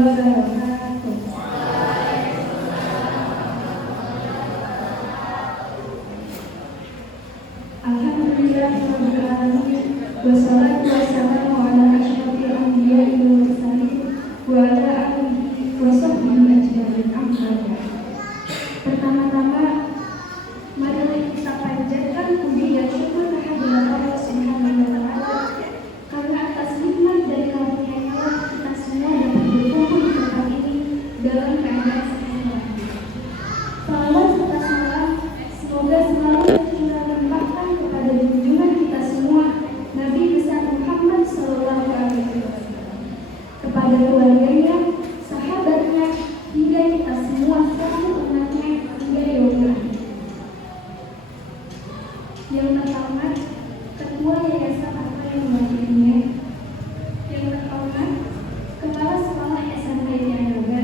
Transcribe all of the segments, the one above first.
wabarakatuh. Alhamdulillahirabbil alamin. Wassalatu wassalamu ala asyrofil anbiya'i wal mursalin wa ala alihi wa sahbihi ajmain. Amma ba'd. Pertama-tama mari kita panjatkan puji dan syukur kehadirat Allah Subhanahu wa taala karena atas nikmat dan karunia-Nya kita semua dapat berkumpul di tempat ini dalam keadaan sehat. Salawat serta salam semoga selalu kita limpahkan kepada junjungan kita semua Nabi besar Muhammad sallallahu alaihi wasallam, kepada keluarganya, sahabatnya, hingga kita semua selalu umatnya hingga yaumil akhir. Yang terhormat Ketua Yayasan Akbar yang mewakilinya, yang terhormat Kepala Sekolah SMP Tianaga,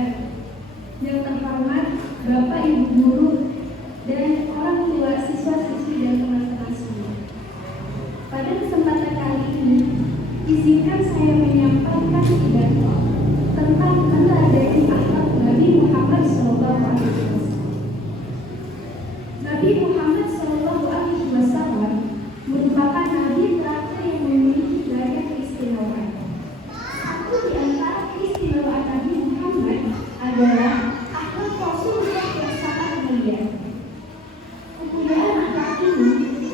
yang terhormat Bapak Ibu Guru dan orang tua siswa-siswi dan teman-teman semua. Pada kesempatan kali ini, izinkan saya menyampaikan pidato tentang meneladani akhlak Nabi Muhammad SAW. Nabi Muhammad SAW merupakan nabi terakhir yang memiliki banyak keistimewaan. Satu di antara keistimewaan Nabi Muhammad adalah akhlak Rasulullah yang sangat mulia. Kemuliaan akhlak ini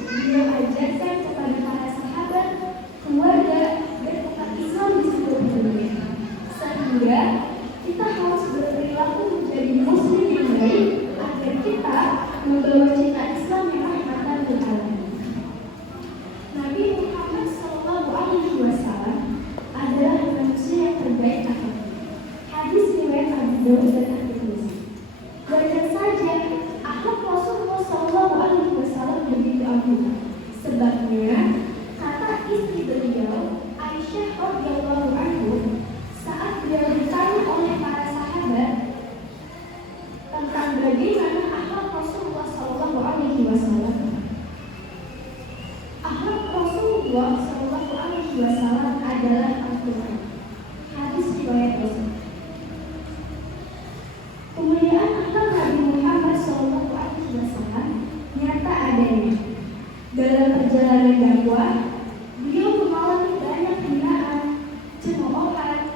beliau ajarkan kepada para sahabat, keluarga, dan umat Islam di seluruh dunia. Sehingga kita harus berperilaku menjadi muslim yang baik agar kita membawa cita Islam yang rahmatan lil alamin. Nabi Muhammad SAW adalah manusia yang terbaik akhlaknya. Hadis riwayat Abu Daud dan At-Tirmidzi. Wajar saja akhlak Rasulullah SAW begitu agung. Sebabnya kata istri beliau Aisyah radhiyallahu anha saat beliau ditanya oleh para sahabat tentang bagaimana akhlak Rasulullah SAW. Akhlak Rasulullah SAW adalah Al-Quran. Hadis riwayat Muslim. Kemuliaan akhlak Nabi Muhammad SAW nyata adanya. Dalam perjalanan dakwah, beliau mengalami banyak hinaan, cemoohan,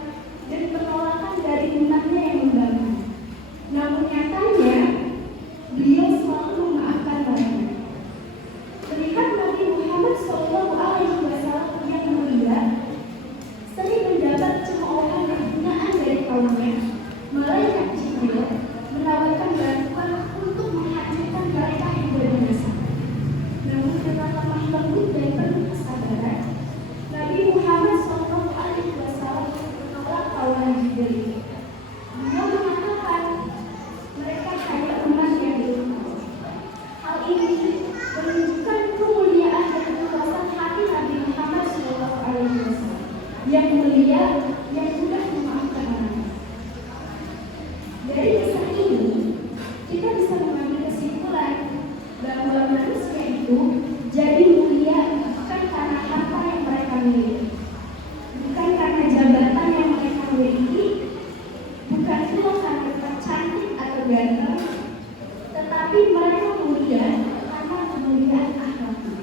dan penolakan dari umatnya yang mengganggu. Namun nyatanya, beliau selalu memaafkan mereka. Melihat Nabi Muhammad SAW yang mulia sering mendapat cemoohan dan hinaan dari kaumnya, malaikat Jibril menawarkan bantuan untuk menghancurkan mereka yang berbinasa. Namun dengan lemah lembut dan penuh kesabaran, Nabi Muhammad SAW menolak tawaran Jibril. Beliau mengatakan mereka hanya umat yang belum tahu. Hal ini menunjukkan kemuliaan dan keluasan hati Nabi Muhammad SAW yang mulia, yang mudah memaafkan orang. Dari kisah ini, kita bisa mengambil kesimpulan bahwa manusia itu jadi mulia bukan karena harta yang mereka miliki, bukan karena jabatan yang mereka miliki, bukan pula karena mereka cantik atau ganteng, tetapi mereka mulia karena kemuliaan akhlaknya.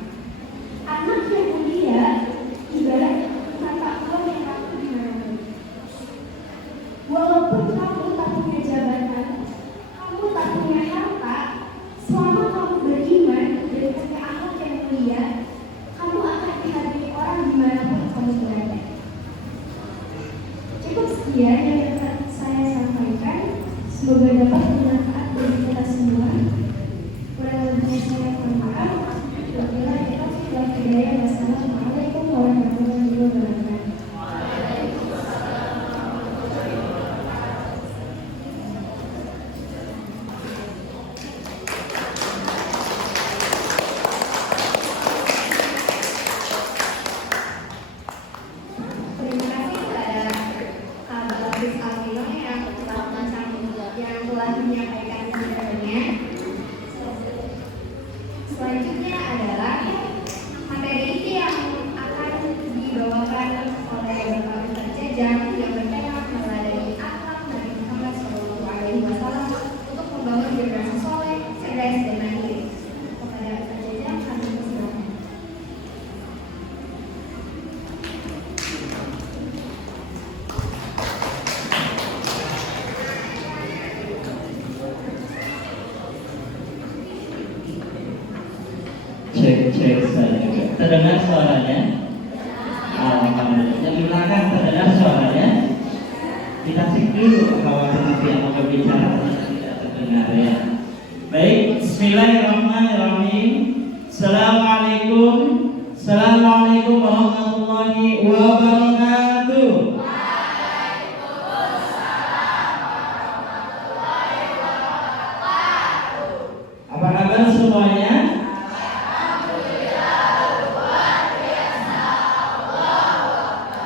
Anak yang mulia ibarat mata uang yang laku di mana-mana. Walaupun kamu tak punya jabatan, kamu tak punya harta, selama kamu beriman dan punya akhlak yang mulia, kamu akan dihargai orang dimanapun kamu berada. Cukup sekian yang dapat saya sampaikan. Semoga dapat bermanfaat bagi kita semua. Kurang lebihnya saya mohon maaf. Wabillahi taufiq wal hidayah. Wassalamualaikum warahmatullahi wabarakatuh. Terima kasih kepada Kak Bagus Alvino yang telah menyampaikan pidatonya. Selanjutnya adalah materi inti yang akan dibawakan oleh Bapak Ustaz Jajang yang bertema meneladani akhlak cek saja. Terdengar suaranya? Alhamdulillah. Yang di belakang terdengar suaranya? Kita cek dulu khawatir nanti yang mau berbicara tidak terdengar ya. Baik, Bismillahirrahmanirrahim. Assalamualaikum warahmatullahi wabarakatuh. Apa kabar semuanya?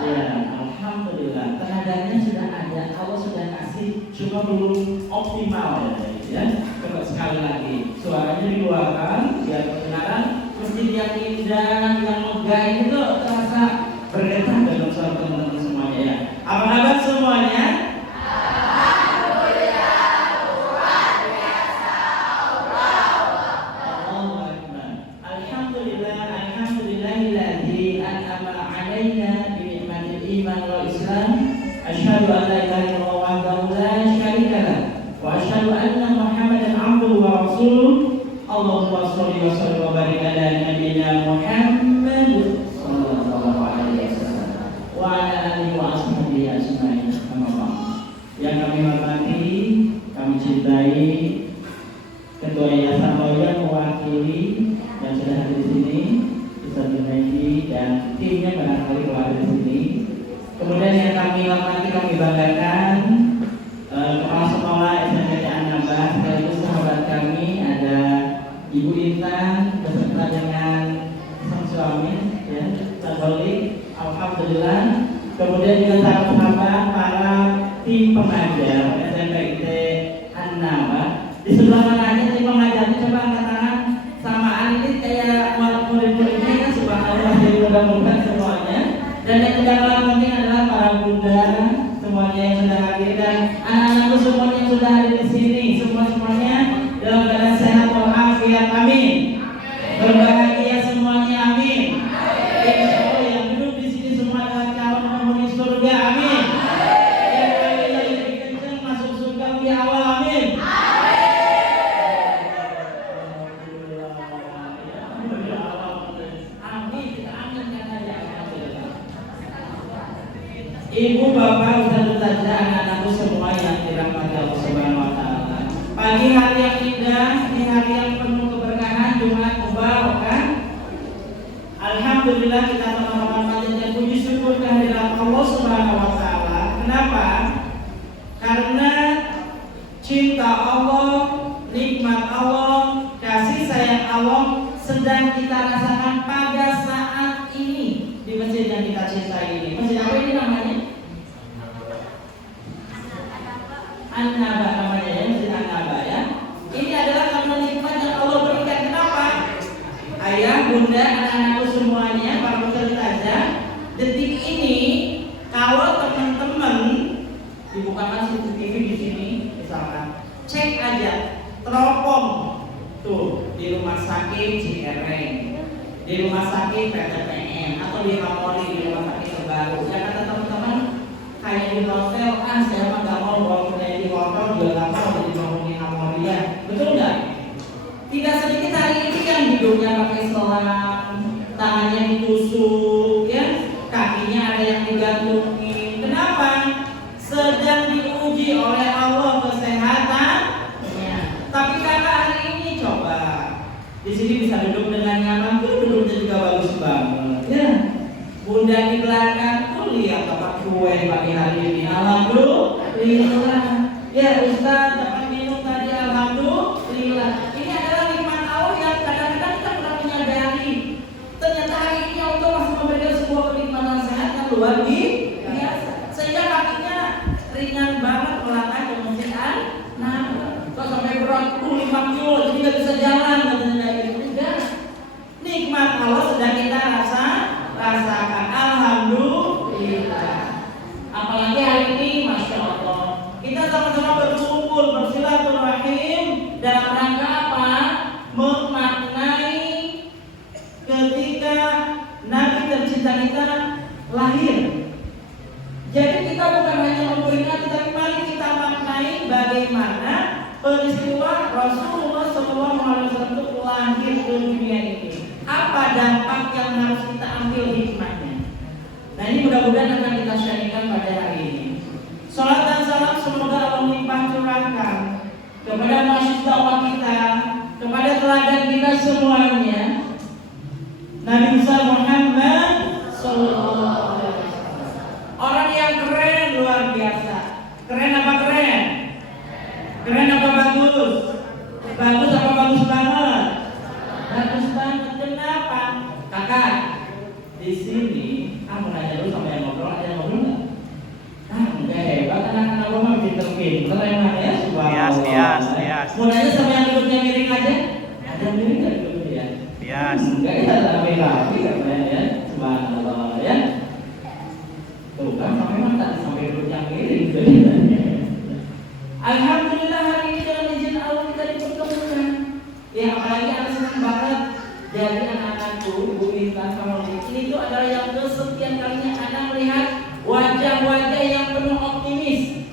Ya, alhamdulillah. Tenaganya sudah ada, Allah sudah kasih, cuma belum optimal ya. Coba sekali lagi, suaranya dikeluarkan biar kedengaran. Masjid yang indah, yang megah itu terasa bergetar dalam suara teman-teman semuanya ya. Apa kabar semuanya? Alhamdulillahilladzi an'ama 'alaina bi ni'matil iman wal islam. Asyhadu an la ilaha illallah wahdahu la syarika lah wa asyhadu anna Muhammadan 'abduhu wa rasuluh. Allahumma sholli wa sallim wa barik ala nabiyyina Muhammad sallallahu alaihi wasallam wa ala alihi wa ashabihi ajmain. Yang kami hormati, kami cintai Ketua Yayasan Loya mewakili yang sudah hadir di sini, Ustaz Junaidi dan timnya barangkali kalau ada di sini. Kemudian yang kami hormati, kami banggakan Kepala Sekolah SMK An-Nabah sekaligus sahabat kami ada Ibu Intan beserta dengan sang suami ya, Tadolik. Alhamdulillah. Kemudian juga sahabat-sahabat para tim pengajar SMK An-Nabah. Di sebelah mananya tim pengajarnya, coba angkat tangan. Samaan ini kayak murid-muridnya kan, subhanallah, jadi mudah-mudahan semuanya. Dan yang tidak kalah penting adalah para bunda semuanya yang sudah hadir dan anak-anakku semuanya yang sudah hadir di sini, semuanya dalam keadaan sehat walafiat, amin. Berbahagia semuanya, amin. Insya Allah yang duduk di sini semua adalah calon penghuni surga, amin. Yang kalian lebih kencang masuk surga di awal, amin. Ibu, bapak, ustaz, anak-anakku semua yang dirahmati Allah Subhanahu wa taala. Pagi hari yang indah, di hari yang penuh keberkahan, Jumat Mubarakah. Alhamdulillah kita sama-sama panjatkan puji syukur kehadirat Allah Subhanahu wa taala. Kenapa? Karena cinta Allah, nikmat Allah, kasih sayang Allah sedang kita rasakan pada saat ini di masjid yang kita cintai ini. Masjid apa ini namanya? An-Nabah namanya ya, Masjid An-Nabah ya. Ini adalah karena nikmat yang Allah berikan. Kenapa? Ayah, bunda, anak-anakku semuanya, para peserta, detik ini kalau teman-teman dibukakan CCTV di sini, misalkan, cek aja teropong tuh di rumah sakit Cikereng, di rumah sakit PTPM, atau di Hamori, di rumah sakit terbaru. Ya kata teman-teman, kayak di hotel, saya mah gak mau bawa kayak di hotel, juga gak mau jadi penghuni Hamoria. Betul nggak? Tidak sedikit hari ini yang hidungnya pakai selang, tangannya ditusuk, ya, kakinya ada yang digantungin. Kenapa? Sedang diuji oleh Allah kesehatannya. Tapi karena hari ini coba di sini bisa duduk dengan nyaman, tuh duduknya juga bagus banget, ya. Bunda di belakang tuh lihat dapat kue pagi hari ini, alhamdulillah. Ya Ustaz dapat minum tadi, alhamdulillah. Ini adalah nikmat Allah yang kadang-kadang kita tidak menyadari. Ternyata hari ini Allah masih memberikan sebuah kenikmatan sehat yang luar biasa, sehingga kakinya ringan banget melangkah ke masjid An-Nabah. Kok sampai berat 5 kilo jadi nggak bisa jalan katanya gitu. Enggak. Nikmat Allah sedang kita rasakan, alhamdulillah. Apalagi hari ini, masya Allah, kita sama-sama berkumpul bersilaturahim dalam rangka apa? Memaknai ketika Nabi tercinta kita lahir. Jadi kita bukan hanya memperingati, tapi mari kita maknai bagaimana peristiwa Rasulullah SAW itu lahir ke dunia ini. Apa mudah-mudahan akan kita syariatkan pada hari ini. Salat dan salam semoga Allah limpah curahkan kepada masyhur dakwah kita, kepada teladan kita semuanya, Nabi besar Muhammad Sallallahu Alaihi Wasallam. Orang yang keren luar biasa. Keren apa keren? Keren apa bagus? Bagus apa bagus banget? Bagus banget. Kenapa? Kakak, di sini kamu nanya dulu sama yang ngobrol, ada yang ngobrol nggak? Ah, enggak hebat, anak-anak gua mah pinter-pinter emang ya, subhanallah. Mau nanya sama yang duduknya miring aja? Ada yang miring nggak duduk ya? Enggak ya, rapi-rapi katanya ya, subhanallah ya. Tuh kan, memang tadi sampai duduknya miring jadi. Alhamdulillah hari ini dengan izin Allah kita dipertemukan. Ya apalagi anak senang banget. Jadi anak-anakku, Bu Intan sama ini itu adalah yang kesekian kalinya anak melihat wajah-wajah yang penuh optimis.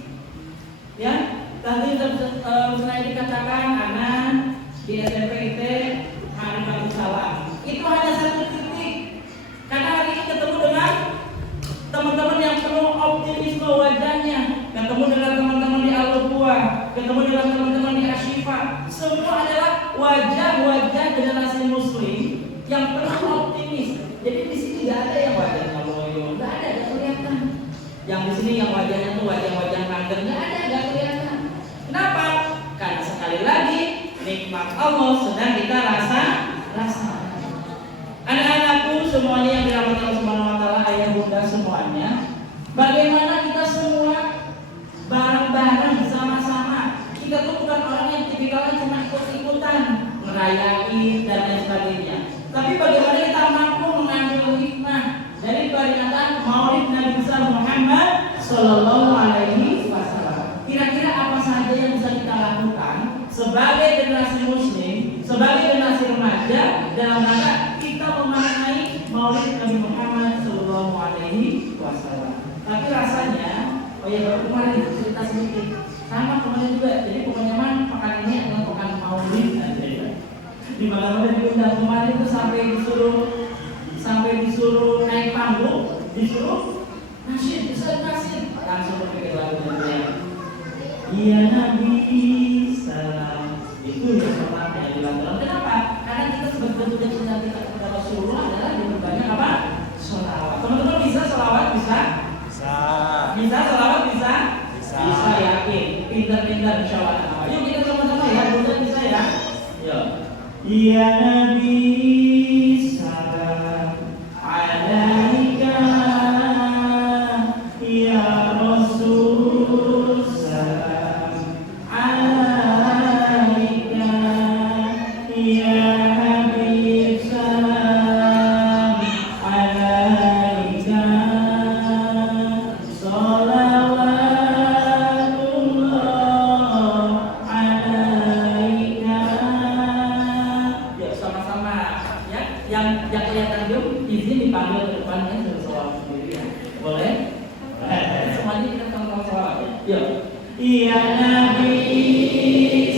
Ya, tadi saya dikatakan anak di SMP IT hari bagus salam. Itu hanya satu titik. Karena hari ini ketemu dengan teman-teman yang penuh optimisme wajahnya, ketemu dengan teman-teman di Al-Buah, ketemu dengan teman-teman di Ashifa. Semua adalah wajah-wajah generasi muslim yang penuh optimis. Jadi di sini nggak ada yang wajahnya loyo, nggak ada, nggak kelihatan. Yang di sini yang wajahnya tuh wajah-wajah kangen, nggak ada, nggak kelihatan. Kenapa? Karena sekali lagi nikmat Allah sedang kita rasa. Anak-anakku semuanya yang dirahmati Allah Subhanahu Wa Taala, ayah bunda semuanya, bagaimana kita semua bareng-bareng sama-sama. Kita tuh bukan orang yang tipikalnya cuma ikut-ikutan, ngerayain dan lain sebagainya. Tapi bagaimana kita mampu mengambil hikmah dari peringatan Maulid Nabi besar Muhammad Sallallahu Alaihi Wasallam. Kira-kira apa saja yang bisa kita lakukan sebagai generasi muslim, sebagai generasi remaja dalam rangka kita memaknai Maulid Nabi Muhammad Sallallahu Alaihi Wasallam. Tapi rasanya, oh ya baru kemarin cerita sedikit. Sama kemarin juga. Jadi pokoknya mah pekan ini adalah pekan Maulid aja ya. Di mana-mana diundang kemarin itu sampai disuruh naik panggung, disuruh nasyid, langsung berpikir lagu ya Nabi salam. Itu yang pertama yang dilakukan. Kenapa? Karena kita sebagai bentuk cinta kita kepada Rasulullah adalah banyak apa? Sholawat. Teman-teman bisa sholawat? Bisa? Bisa sholawat? Bisa? Bisa, yakin. Pintar-pintar insya Allah. Yuk kita sama-sama ya. Bisa ya. Yuk. Ya Nabi salam alaika, ya Rasul salam alaika, ya Habib salam alaika, salawatullah alaika. Yuk sama-sama ya. Yang kelihatan dulu izin dipanggil ke depan ya, suruh sholawat sendiri ya. Boleh? Semuanya kita sama-sama sholawat ya. Yuk. Ya Nabi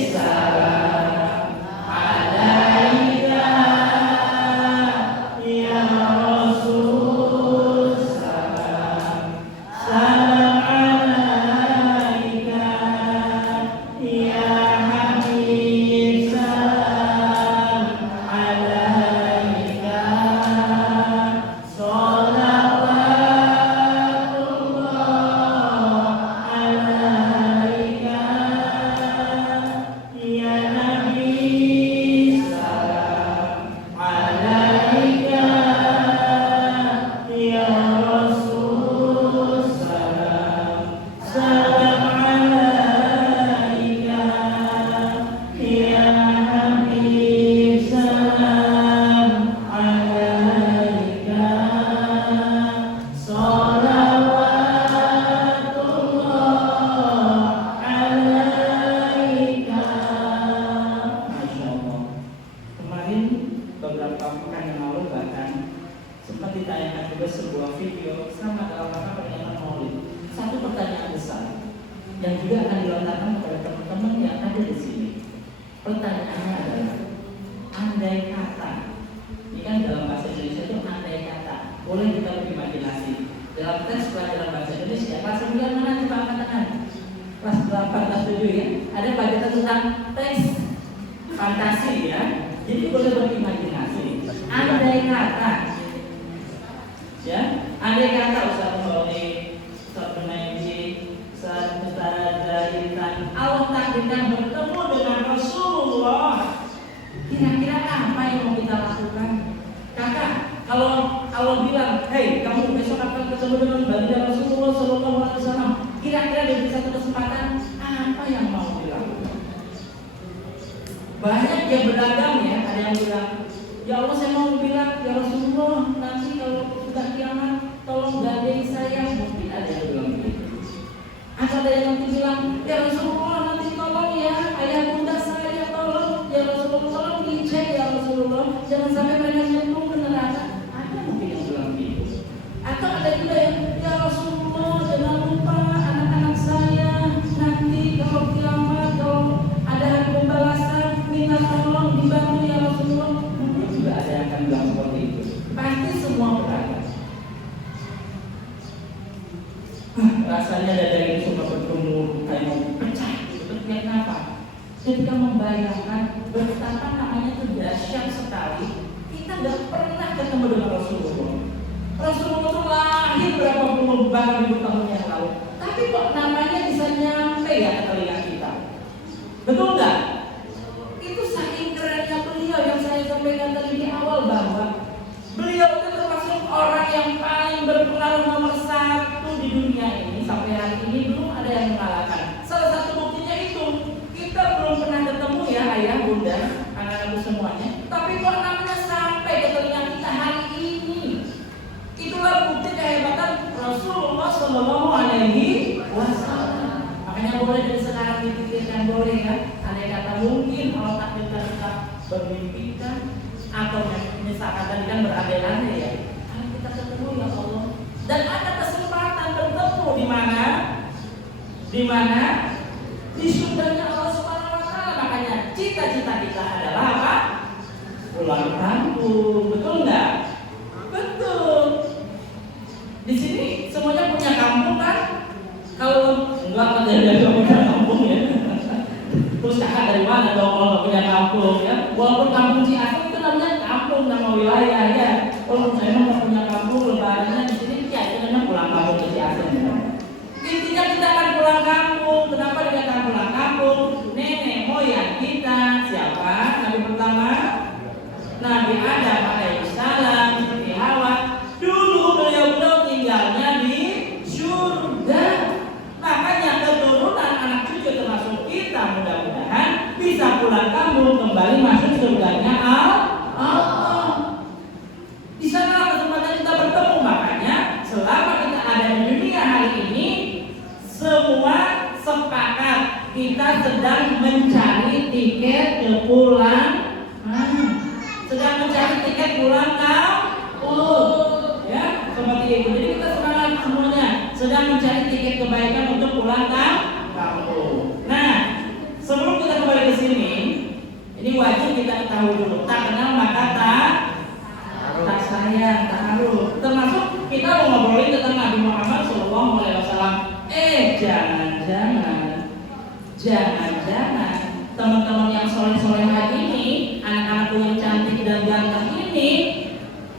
salam alaika, ya Rasul salam alaika, ya Habib salam alaika, salawatullah alaika, ya Nabi salam alaika, ya Rasul salam alaika, ya Habib salam alaika, salawatullah alaika. Masya Allah. Kemarin beberapa pekan yang lalu bahkan sempat ditayangkan juga sebuah video sama dalam rangka peringatan Maulid. Satu pertanyaan besar yang juga akan dilontarkan kepada teman-teman yang ada di sini. Pertanyaannya adalah, andai kata, ini kan dalam bahasa Indonesia itu andai kata, boleh kita berimajinasi. dalam tes pelajaran bahasa Indonesia kelas 9 mana coba angkat tangan? Kelas 8, kelas 7 ya. Ada pelajaran tentang teks fantasi ya. Jadi boleh berimajinasi. Andai kata ya, andai kata Ustaz Soleh, Ustaz Junaidi, Ustaz Intan, Allah takdirkan bertemu dengan Rasulullah. Kira-kira apa yang mau kita lakukan? Kakak, kalau Allah bilang, hei kamu besok akan ketemu dengan baginda Rasulullah SAW, kira-kira dari satu kesempatan apa yang mau dilakukan? Banyak yang beragam ya, ada yang bilang, ya Allah saya mau bilang, ya Rasulullah nanti kalau sudah kiamat tolong gadai saya, mungkin ada yang bilang begitu. Atau ada yang bilang, ya Rasulullah nanti tolong ya ayah bunda saya, tolong ya Rasulullah, tolong dicek ya Rasulullah, jangan sampai mereka nyemplung ke neraka. Ada mungkin yang bilang begitu. Atau ada juga yang, ya Rasulullah jangan lupa anak-anak saya nanti kalau kiamat, kalau ada hari pembalasan, minta tolong dibantu ya Rasulullah. Mungkin juga ada yang akan bilang seperti itu. Pasti semua beragam. Rasanya dada ini suka bertumbuh kayak mau pecah gitu. Kenapa? Ketika membayangkan betapa namanya itu dahsyat sekali, kita nggak pernah ketemu dengan Rasulullah. Rasulullah itu lahir berapa puluh ribu tahun yang lalu, tapi kok namanya bisa nyampe ya ke telinga kita? Betul nggak? Itu saking kerennya beliau yang saya sampaikan tadi di awal bahwa beliau itu termasuk orang yang paling berpengaruh nomor 1 di dunia ini. Sampai hari ini belum ada yang mengalahkan. Salah satu buktinya itu, kita belum pernah ketemu ya ayah, bunda, anak-anak semuanya. Tapi kok namanya sampai ke telinga kita hari ini. Itulah bukti kehebatan Rasulullah SAW. Makanya boleh dari sekarang dipikirkan, boleh ya. Andai kata mungkin Allah takdirkan kita bermimpikan atau misalkan tadi kan berandai-andai ya, kalau kita ketemu ya Allah dan ada kesempatan bertemu di mana? Di surganya Allah Subhanahu wa taala. Makanya cita-cita kita adalah apa? Pulang kampung, betul enggak? Betul. Di sini semuanya punya kampung kan? Kalau enggak ada yang punya kampung ya. Terus kakak dari mana dong kalau nggak punya kampung ya? Walaupun kampung Ciasem itu namanya kampung, nama wilayah ya. Kalau saya nggak punya kampung, lebarannya di sini ya itu namanya pulang kampung ke Ciasem. Intinya kita akan pulang kampung. Kenapa dikatakan pulang kampung? Nenek moyang kita siapa? Nabi pertama, Nabi Adam alaihissalam, Siti Hawa. Dulu beliau tinggalnya di surga. Makanya keturunan anak cucu termasuk kita mudah-mudahan bisa pulang kampung kembali masuk surganya Allah. Di sana kesempatan kita bertemu. Makanya selama kita ada di dunia hari ini, semua sepakat kita sedang mencari tiket ke pulang. Sedang mencari tiket pulang kampung. Ya, seperti itu. Jadi kita semangat semuanya sedang mencari tiket kebaikan untuk pulang kampung. Nah, sebelum kita kembali ke sini, ini wajib kita ketahui dulu. Tak kenal maka tak sayang, tak haru. Termasuk kita mau ngobrolin tentang Nabi Muhammad SAW. Jangan teman-teman yang soleh-soleha ini, anak-anakku yang cantik dan ganteng ini,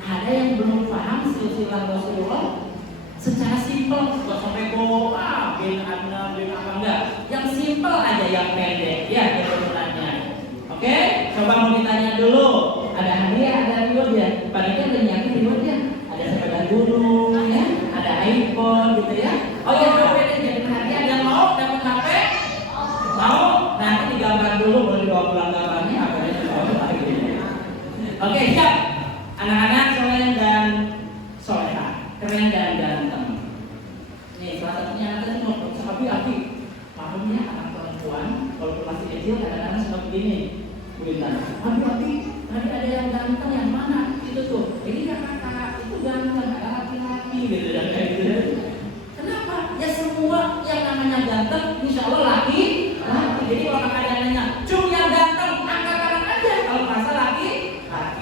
ada yang belum paham silsilah Rasulullah secara simpel, nggak sampai bin Adnan bin apa enggak, yang simpel aja, yang pendek ya keturunannya. Oke, coba mau ditanya dulu, ada hadiah, ada reward ya, panitia udah nyiapin reward ya, ada sepeda gunung ya, ada iPhone gitu ya. Oh ya, HP deh jadi hadiah. Yang mau dapat HP? Mau? Nanti digambar dulu, boleh dibawa pulang gambarnya, HP-nya dibawa lagi. Oke, siap. Anak-anak soleh dan soleha, keren dan ganteng. Nih, salah satunya anak mau Abi, maklumnya anak perempuan, kalau masih kecil kadang-kadang suka begini, Bulintan. Abi, tadi ada yang ganteng, yang mana? Itu tuh, ini ya kakak, itu ganteng, ada laki-laki gitu dan kayak gitu. Kenapa? Ya semua yang namanya ganteng, insya Allah laki. Jadi kalau kakak ada nanya, cum yang ganteng, angkat tangan aja. Kalau merasa laki.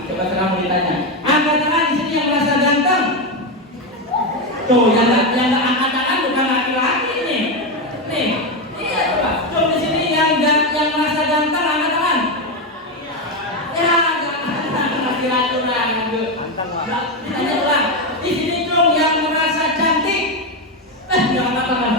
Coba sekarang mau ditanya, angkat tangan di sini yang merasa ganteng. Tuh, yang nggak angkat tangan bukan laki-laki nih. Nih, iya coba. Coba di sini yang merasa ganteng angkat tangan. Ya, ganteng laki-laki ulang. Ditanya ulang. Di sini dong yang merasa cantik. Jangan tangan.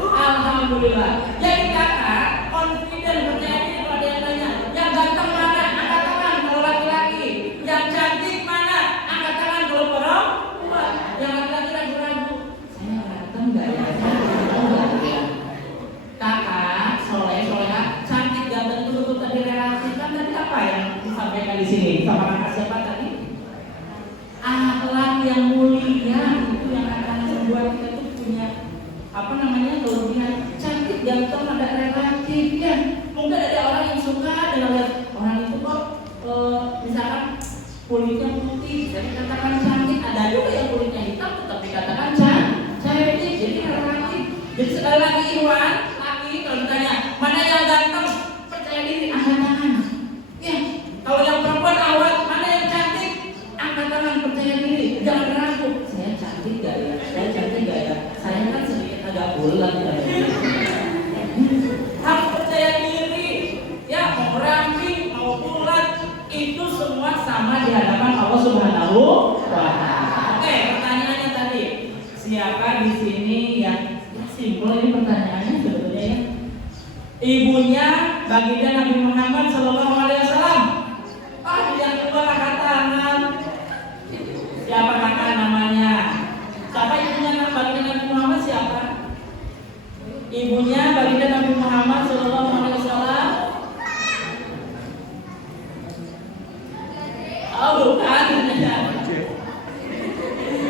Alhamdulillah. Jadi kakak confident percaya diri kalau ada yang tanya. Yang ganteng mana? Angkat tangan kalau laki-laki. Yang cantik mana? Angkat tangan kalau perempuan. Yang laki-laki ragu-ragu. Saya ganteng nggak ya? Kakak, soleha, cantik ganteng itu betul tadi relatif kan tadi apa yang disampaikan di sini sama kakak siapa tadi? Akhlak yang mulia itu yang akan membuat kita tuh punya apa namanya kelebihan. Cantik ganteng ada relatif ya. Mungkin ada orang yang suka dengan orang itu kok misalkan kulitnya putih jadi katakan cantik, ada juga yang kulitnya hitam tetap dikatakan cantik, jadi relatif. Jadi sekali lagi Iwan lagi kalau ditanya mana yang ganteng percaya diri angkat tangan ya. Kalau yang perempuan awal mana yang cantik angkat tangan percaya diri, jangan ragu saya cantik gak ya, saya cantik gak ya, saya kan sedikit agak bulat ya. Harus percaya diri ya, mau ramping mau bulat itu semua sama di hadapan Allah Subhanahu wa Ta'ala. Oke, pertanyaannya tadi siapa di sini yang simpel ini pertanyaannya sebetulnya ya. Ibunya baginda Nabi Muhammad Sallallahu Alaihi Wasallam. Yang kedua angkat tangan. Siapa kakak namanya? Siapa ibunya baginda Nabi Muhammad siapa? Ibunya baginda Nabi Muhammad Sallallahu Alaihi Wasallam. Oh bukan.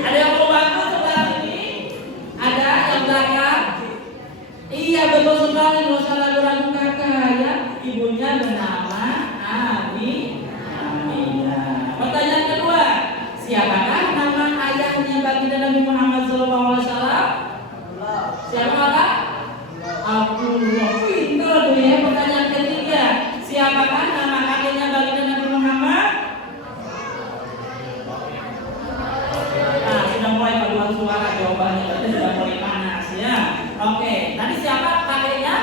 Ada yang mau bantu sebelah sini? Ada yang belakang? Iya betul sekali, nggak usah ragu-ragu kakak ya. Ibunya bernama Aminah. Pertanyaan kedua, siapakah nama ayahnya baginda Nabi Muhammad SAW? Siapa kakak? Abdullah. Pintar tuh ya. Pertanyaan ketiga, siapakah nama kakeknya baginda Nabi Muhammad? Nah, sudah mulai paduan suara jawabannya, berarti sudah mulai panas ya. Oke, tadi siapa kakeknya?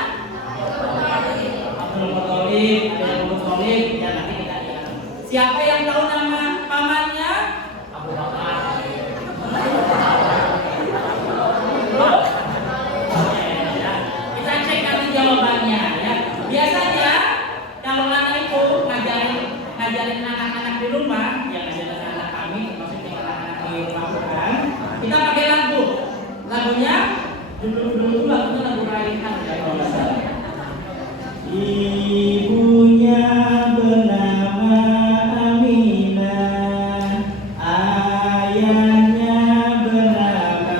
Abdul Muthalib, ya nanti kita lihat. Siapa yang tahu nama pamannya? Abu Bakar. Kita cek nanti jawabannya ya. Biasanya kalau anak itu ngajarin anak-anak di rumah, yang ngajarin anak kami, termasuk yang anak-anak di rumah bukan, kita pakai lagu. Lagunya dulu lagunya lagu Raihan ya kalau nggak salah. Ibunya bernama Aminah, ayahnya bernama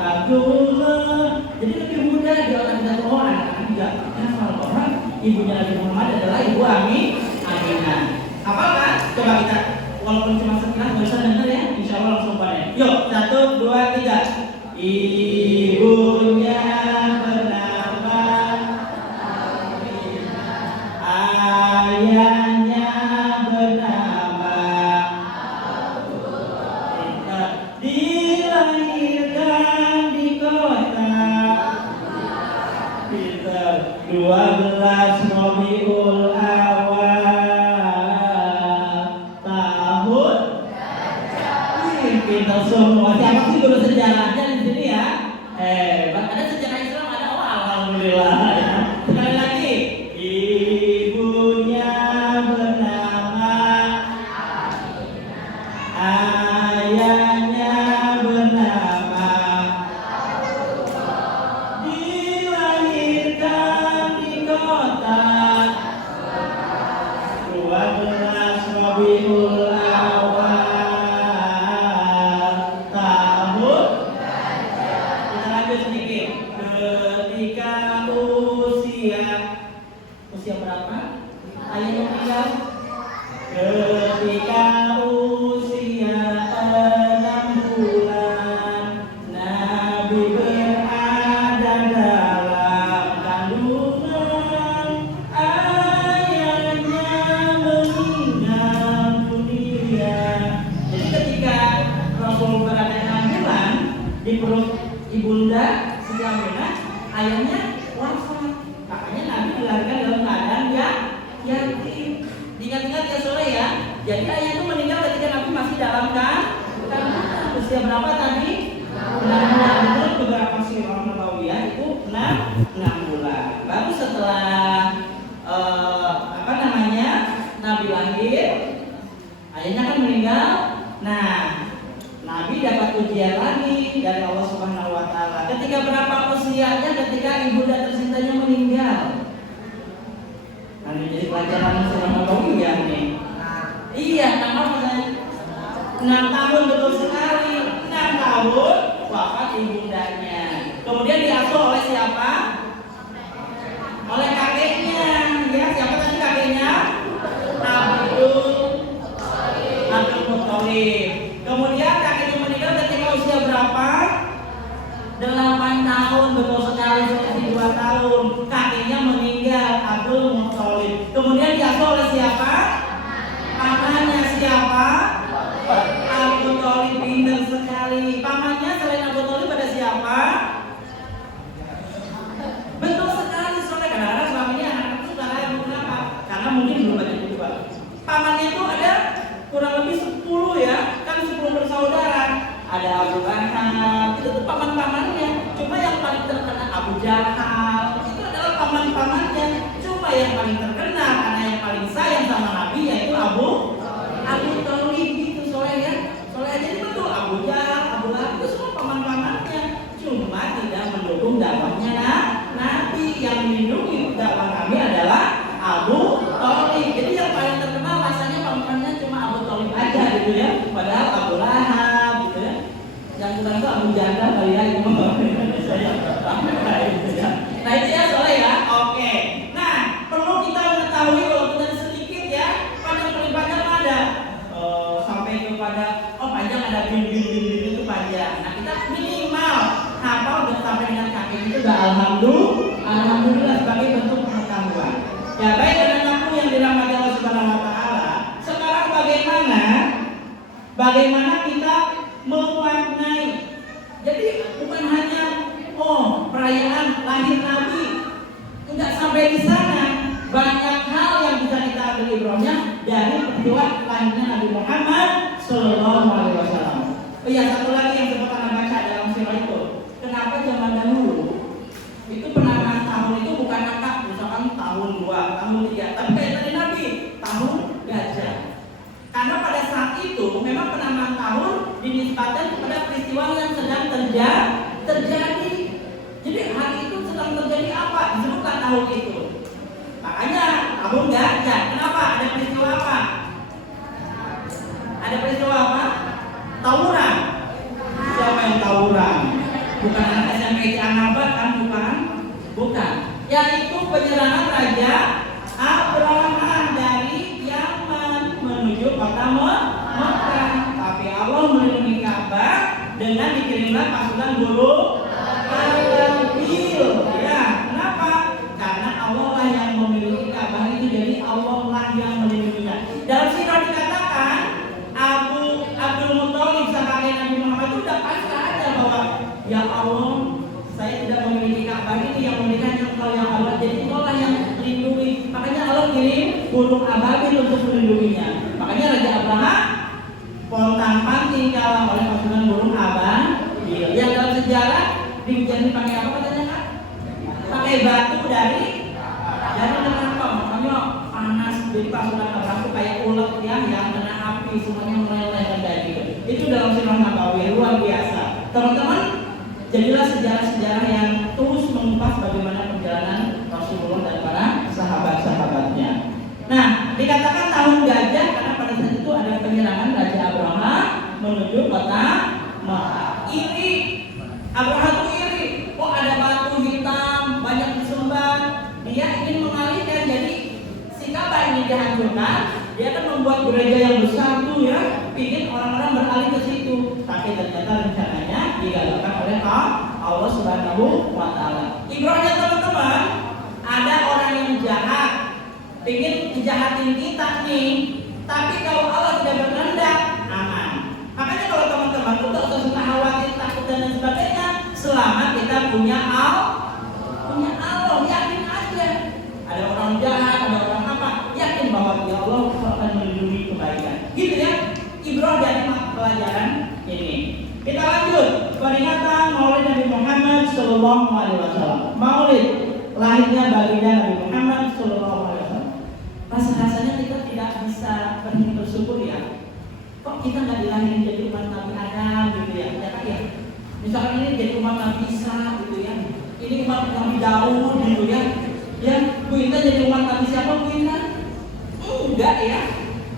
Abdullah. Jadi lebih mudah di otak kita semua anak-anak juga hafal orang. Ibunya Nabi Muhammad adalah ibu Aminah. Apa kan? Coba kita walaupun cuma sekilas nggak usah dengar ya. Insya Allah langsung panen. Yuk 1, 2, 3. Ibunya bernama Aminah, ayahnya bernama Abdullah. Dilahirkan di kota Pintar 12 Rabiul Awal tahun. Pintar semua. Siapa sih guru sejarahnya di sini ya? Ada sejarah Islam ada. Oh alhamdulillah ya. Sekali lagi. Ibunya bernama ayahnya bernama dilahirkan di kota 12 Rabiul Awal tahun. Kita lanjut sedikit. Ketika usia berapa? Ayahnya meninggal. Ketika usia 6 bulan, Nabi berada dalam kandungan. Ayahnya meninggal dunia. Jadi ketika Rasul berada 6 bulan di perut ibunda Siti Aminah, ayahnya wafat. Makanya Nabi dilahirkan dalam keadaan yatim. Ingat-ingat ya sore ya. Jadi ayah itu meninggal ketika Nabi masih dalam kandungan. Usia berapa tadi? 6 bulan. Menurut beberapa sirah Nabawiyah itu 6 bulan. Baru setelah Nabi lahir, ayahnya kan meninggal. Nah, Nabi dapat ujian lagi dari Allah Subhanahu wa taala. Ketika berapa usianya ketika ibunda tercintanya meninggal? Ini jadi pelajaran sirah Nabawiyah nih. Iya, namanya 6 tahun betul sekali. 6 tahun wafat ibundanya. Kemudian diasuh oleh siapa? Oleh kakeknya. Ya, siapa tadi kakeknya? Abdul Muthalib. Kemudian kakeknya meninggal ketika usia berapa? 8 tahun, betul sekali, seperti 2 tahun. Kakeknya meninggal, Abdul Muthalib. Kemudian diasuh oleh siapa? Pamannya siapa? Abu Thalib. Pintar sekali. Pamannya selain Abu Thalib ada siapa? Betul sekali, soalnya kadang-kadang selama ini anak-anak itu suka lain. Kenapa? Karena mungkin belum banyak itu Pak. Pamannya itu ada kurang lebih 10 ya, kan 10 bersaudara. Ada Abu Lahab, itu tuh paman-pamannya. Cuma yang paling terkenal Abu Jahal, itu adalah paman-pamannya. Cuma yang paling terkenal karena yang paling sayang sama Nabi yaitu Abu Thalib gitu soalnya ya. Soalnya jadi betul Abu Jahal, Abu Lahab itu semua paman-pamannya. Cuma tidak mendukung dakwahnya Nabi. Yang melindungi dakwah Nabi adalah Abu Thalib. Jadi yang paling terkenal rasanya pamannya cuma Abu Thalib aja gitu ya. Padahal Abu Lahab gitu ya. Yang kurang itu Abu Jahal kali ya, itu saya gitu ya. Nah itu ya soalnya ya. Oke. Nah perlu kita mengetahui walaupun tadi sedikit ya. Panjang panjang ada sampai kepada panjang ada bin itu panjang. Nah kita minimal hafal udah sampai dengan kaki itu udah alhamdulillah sebagai bentuk pengetahuan. Ya baik anak-anakku yang dirahmati Allah Subhanahu wa taala. Sekarang bagaimana kita memaknai. Jadi bukan hanya perayaan lahir Nabi. Enggak sampai di sana. Banyak hal yang bisa kita ambil ibrahnya dari peristiwa lahirnya Nabi Muhammad Sallallahu Alaihi Wasallam. Iya, satu lagi yang sempat Anda baca dalam sirah itu. Kenapa zaman dahulu itu penambahan tahun itu bukan angka, misalkan tahun 2, tahun 3, tapi kayak tadi Nabi tahun gajah. Karena pada saat itu memang penambahan tahun dinisbatkan kepada peristiwa yang sedang terjadi. Jadi hari itu sedang terjadi apa? Disebutkan tahun itu. Makanya tahun gajah. Kenapa? Ada peristiwa apa? Ada peristiwa apa? Tawuran. Siapa yang tawuran? Bukan anak SMP Anabat kan? Bukan. Yaitu penyerangan Raja Abraham dari Yaman menuju kota Mekah. Tapi Allah melindungi Ka'bah dengan dikirimlah pasukan burung Ababil. Ya, kenapa? Karena Allah lah yang memiliki Ka'bah itu, jadi Allah lah yang melindunginya. Dalam sirah dikatakan Abdul Muthalib sang kakek Nabi Muhammad itu udah pasrah aja bahwa ya Allah, saya tidak memiliki Ka'bah ini, yang memilikinya Engkau yang Allah, jadi Engkau lah yang melindungi. Makanya Allah kirim burung ababil untuk melindunginya. Makanya Raja Abraham pontang-panting kalah oleh pasukan burung ababil. Yang dalam sejarah diujian pakai apa katanya Kak? Pakai batu dari neraka. Makanya panas, jadi pasukan Abraham itu kayak ulet yang kena api, semuanya meleleh dan kayak gitu. Itu dalam sirah Nabawiyah luar biasa. Teman-teman, jadilah sejarah-sejarah yang terus mengupas bagaimana perjalanan Rasulullah dan para sahabat-sahabatnya. Nah, dikatakan tahun gajah karena pada saat itu ada penyerangan Raja Abraham menuju kota Mekah. Iri, Abraham itu iri. Kok ada batu hitam banyak disembah? Dia ingin mengalihkan, jadi si Ka'bah ini dihancurkan. Dia akan membuat gereja yang besar tuh ya, ingin orang-orang beralih ke situ. Tapi ternyata rencananya digagalkan oleh Allah Subhanahu wa taala. Ibrahnya teman-teman, ada orang yang jahat, ingin ngejahatin kita nih. Tapi kalau Allah tidak berkehendak, aman. Makanya kalau teman-teman itu tak usah khawatir, takut dan sebagainya. punya Allah, yakin aja. Ada orang jahat, ada orang apa, yakin bahwa ya Allah akan melindungi kebaikan. Gitu ya. Ibrah dari pelajaran ini. Kita lanjut peringatan Maulid Nabi Muhammad Sallallahu Alaihi Wasallam. Maulid lahirnya baginda Nabi Muhammad Sallallahu Alaihi Wasallam. Rasanya kita tidak bisa berhenti bersyukur ya. Kok kita nggak dilahirin jadi umat Nabi Adam gitu ya? Ya kan ya. Misalkan ini jadi umat Nabi Isa gitu ya. Ini umat Nabi Daud gitu ya. Ya, Bu Indah jadi umat Nabi siapa Bu Indah? Enggak ya.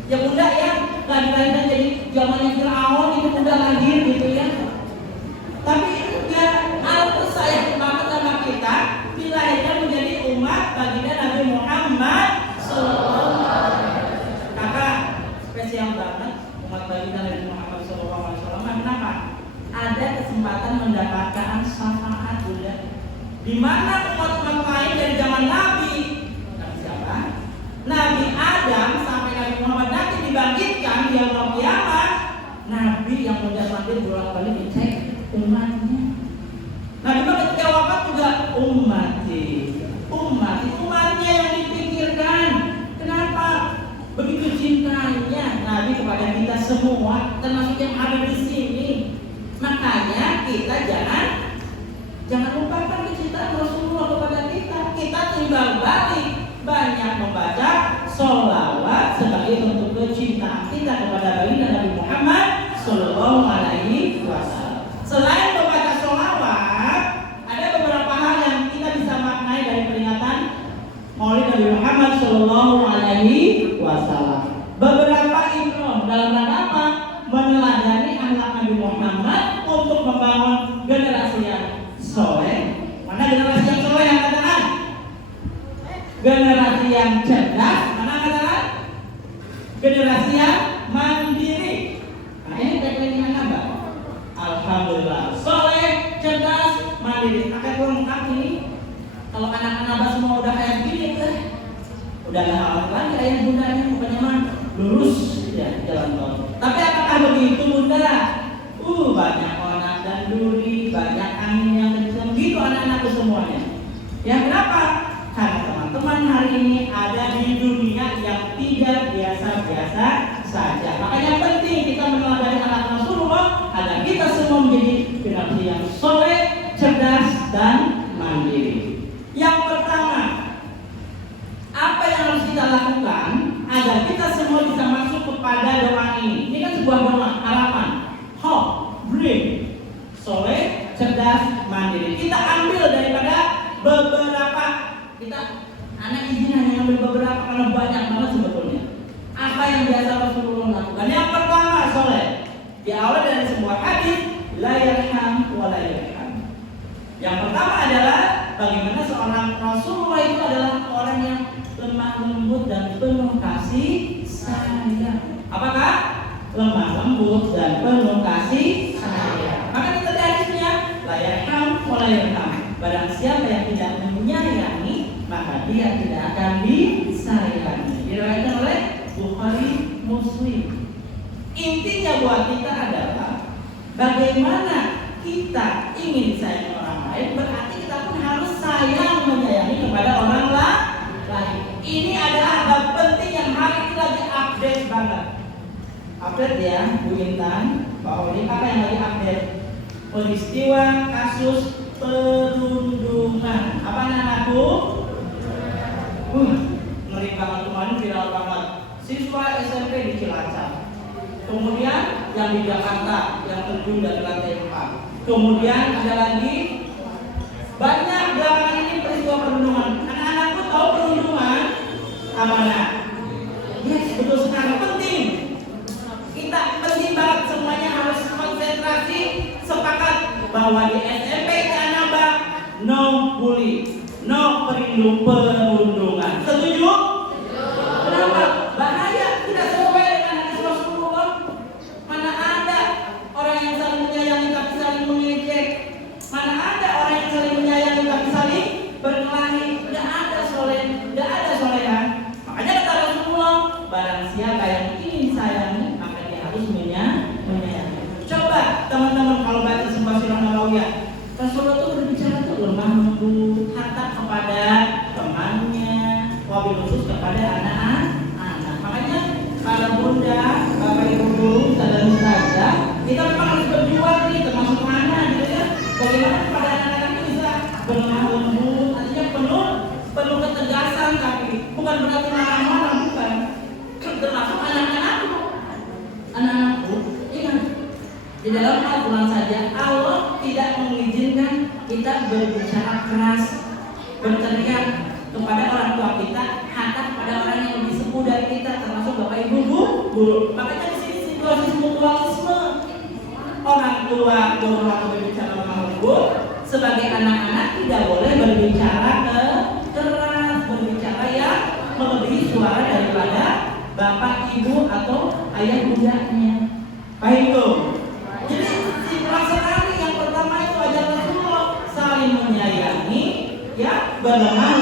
Ya Bunda ya, nggak dilahirkan jadi zamannya Fir'aun itu Bunda lahir gitu ya. Tapi enggak, Allah sayang banget sama kita, dilahirkan menjadi umat baginda Nabi Muhammad Sallallahu Alaihi Wasallam. Kakak spesial banget umat baginda Nabi Muhammad Sallallahu Alaihi Wasallam. Kenapa? Ada kesempatan mendapatkan syafaat Bunda. Di mana umat-umat lain dari zaman Nabi siapa? Nabi Adam sampai Nabi Muhammad nanti dibangkitkan di yaumul kiamat, Nabi yang mondar-mandir bolak-balik dicek umatnya. Nabi ketika wafat juga umatnya yang dipikirkan. Kenapa? Begitu cintanya Nabi kepada kita semua, termasuk yang ada di sini. Makanya kita jangan lupakan kecintaan Rasulullah kepada kita. Kita timbal balik banyak membaca sholawat sebagai bentuk kecintaan kita kepada baginda Nabi Muhammad Sallallahu Alaihi Wasallam. Selain membaca sholawat, ada beberapa hal yang kita bisa maknai dari peringatan Maulid Nabi Muhammad Sallallahu Alaihi Wasallam. Beberapa ikram dalam rangka apa? Meneladani akhlak Nabi Muhammad untuk membangun generasi yang soleh. Mana generasi yang soleh yang katakan? Generasi yang cerdas. Mana katakan? Generasi yang mandiri. Nah ini tagline-nya apa? Alhamdulillah. Soleh, cerdas, mandiri. Akan lengkap ini. Kalau anak-anak semua udah kayak gini, udah gak khawatir lagi ayah bundanya, bukannya mah lurus ya jalan tol. Tapi apakah begitu Bunda? Banyak orang dan duri, banyak angin yang kencang gitu anak-anakku semuanya. Ya kenapa? Karena teman-teman hari ini ada di dunia yang tidak biasa-biasa saja. Makanya penting kita meneladani anak Rasulullah agar kita semua menjadi generasi yang soleh, cerdas dan mandiri. Yang pertama, apa yang harus kita lakukan agar kita semua bisa masuk kepada doa ini? Ini kan sebuah doa harapan, hope, dream, soleh, cerdas, mandiri. Kita ambil daripada beberapa, kita anak izin hanya ambil beberapa karena banyak banget sebetulnya. Apa yang biasa Rasulullah lakukan? Yang pertama, soleh. Diawali dari sebuah hadis, la yarham wa la yarham. Yang pertama adalah bagaimana seorang Rasulullah itu adalah orang yang lemah lembut dan penuh kasih sayang. Apakah? Lemah lembut dan penuh kasih sayang. Maka kita lihat hadisnya, la yarham wa la yarham. Barang siapa yang tidak menyayangi, maka dia tidak akan disayangi. Diriwayatkan oleh Bukhari Muslim. Intinya buat kita adalah bagaimana kita ingin disayangi orang lain, berarti kita pun harus sayang menyayangi kepada orang lain. Ini adalah hal penting yang hari ini lagi update banget. Update ya, Bu Intan, Pak Oli, apa yang lagi update? Peristiwa kasus perundungan. Apa namaku? Ngeri banget, kemarin viral banget. Siswa SMP di Cilacap. Kemudian yang di Jakarta yang terjun dari lantai 4. Kemudian ada lagi banyak belakangan ini peristiwa perundungan. Anak-anakku tahu perundungan mana? Yes, betul sekali, penting. Kita penting banget semuanya harus konsentrasi, sepakat bahwa di SMP Canaba no bully, no perundungan. Setuju? Kenapa? Bahaya, tidak sesuai dengan hadis Rasulullah. Mana ada orang yang saling menyayangi tapi saling mengejek? Mana ada orang yang saling menyayangi tapi saling berkelahi? Tidak ada soleh, tidak ada solehan. Makanya kata Rasulullah, barang siapa yang ingin disayangi, maka dia harus menyayangi. Coba teman-teman kalau baca sebuah sirah Nabawiyah, Rasulullah itu berbicara tuh khusus kepada anak-anak. Makanya para bunda, bapak ibu guru, dan ustazah, kita memang harus berjuang nih, termasuk mana gitu ya. Bagaimana kepada anak-anak itu bisa berlemah lembut, artinya penuh ketegasan, tapi bukan berarti marah-marah, bukan. Termasuk anak-anakku, ingat di dalam Al-Quran saja Allah tidak mengizinkan kita berbicara keras, berteriak kepada orang tua kita, hatta kepada orang yang lebih sepuh dari kita, termasuk bapak ibu guru. Makanya di sini situasi mutualisme, orang tua guru atau berbicara lemah lembut, sebagai anak-anak tidak boleh berbicara keras, berbicara yang melebihi suara daripada bapak ibu atau ayah bundanya. Baik tuh. Jadi si pelaksanaan yang pertama itu ajar Rasulullah saling menyayangi, ya, berlemah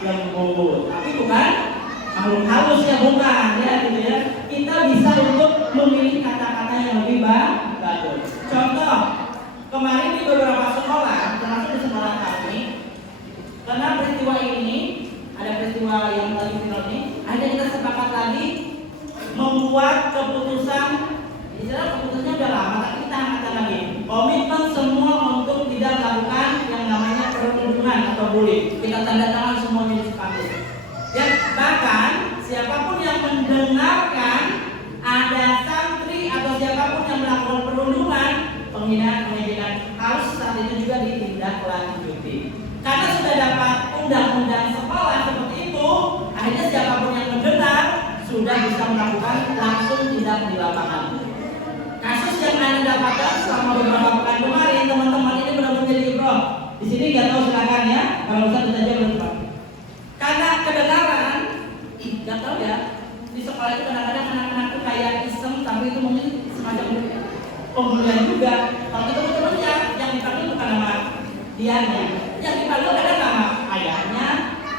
lembut. Tapi bukan makhluk halus ya, bukan ya gitu ya. Kita bisa untuk memilih kata-kata yang lebih bagus. Contoh, kemarin di beberapa sekolah, termasuk di sekolah kami, karena peristiwa ini, ada peristiwa yang tadi viral ini, akhirnya kita sepakat lagi membuat keputusan. Misalnya keputusannya udah lama, tapi kita angkat lagi komitmen semua untuk tidak melakukan yang namanya perundungan atau bullying. Kita tanda tangan semuanya di sepatu. Ya, bahkan siapapun yang mendengarkan ada santri atau siapapun yang melakukan perundungan, penghinaan, pengejekan, harus saat itu juga ditindaklanjuti. Karena sudah dapat undang-undang sekolah seperti itu, akhirnya siapapun yang mendengar sudah bisa melakukan langsung tindak di lapangan. Kasus yang Anda dapatkan selama beberapa pekan kemarin, teman-teman, ini benar-benar menjadi ibroh. Di sini nggak tahu, silakan ya, kalau Ustaz saja berdebat. Karena kedengaran, nggak tahu ya, di sekolah itu kadang-kadang anak-anak itu kayak iseng, tapi itu mungkin semacam pembulian juga. Kalau itu teman-temannya yang dipanggil bukan nama dianya, yang dipanggil ada nama ayahnya,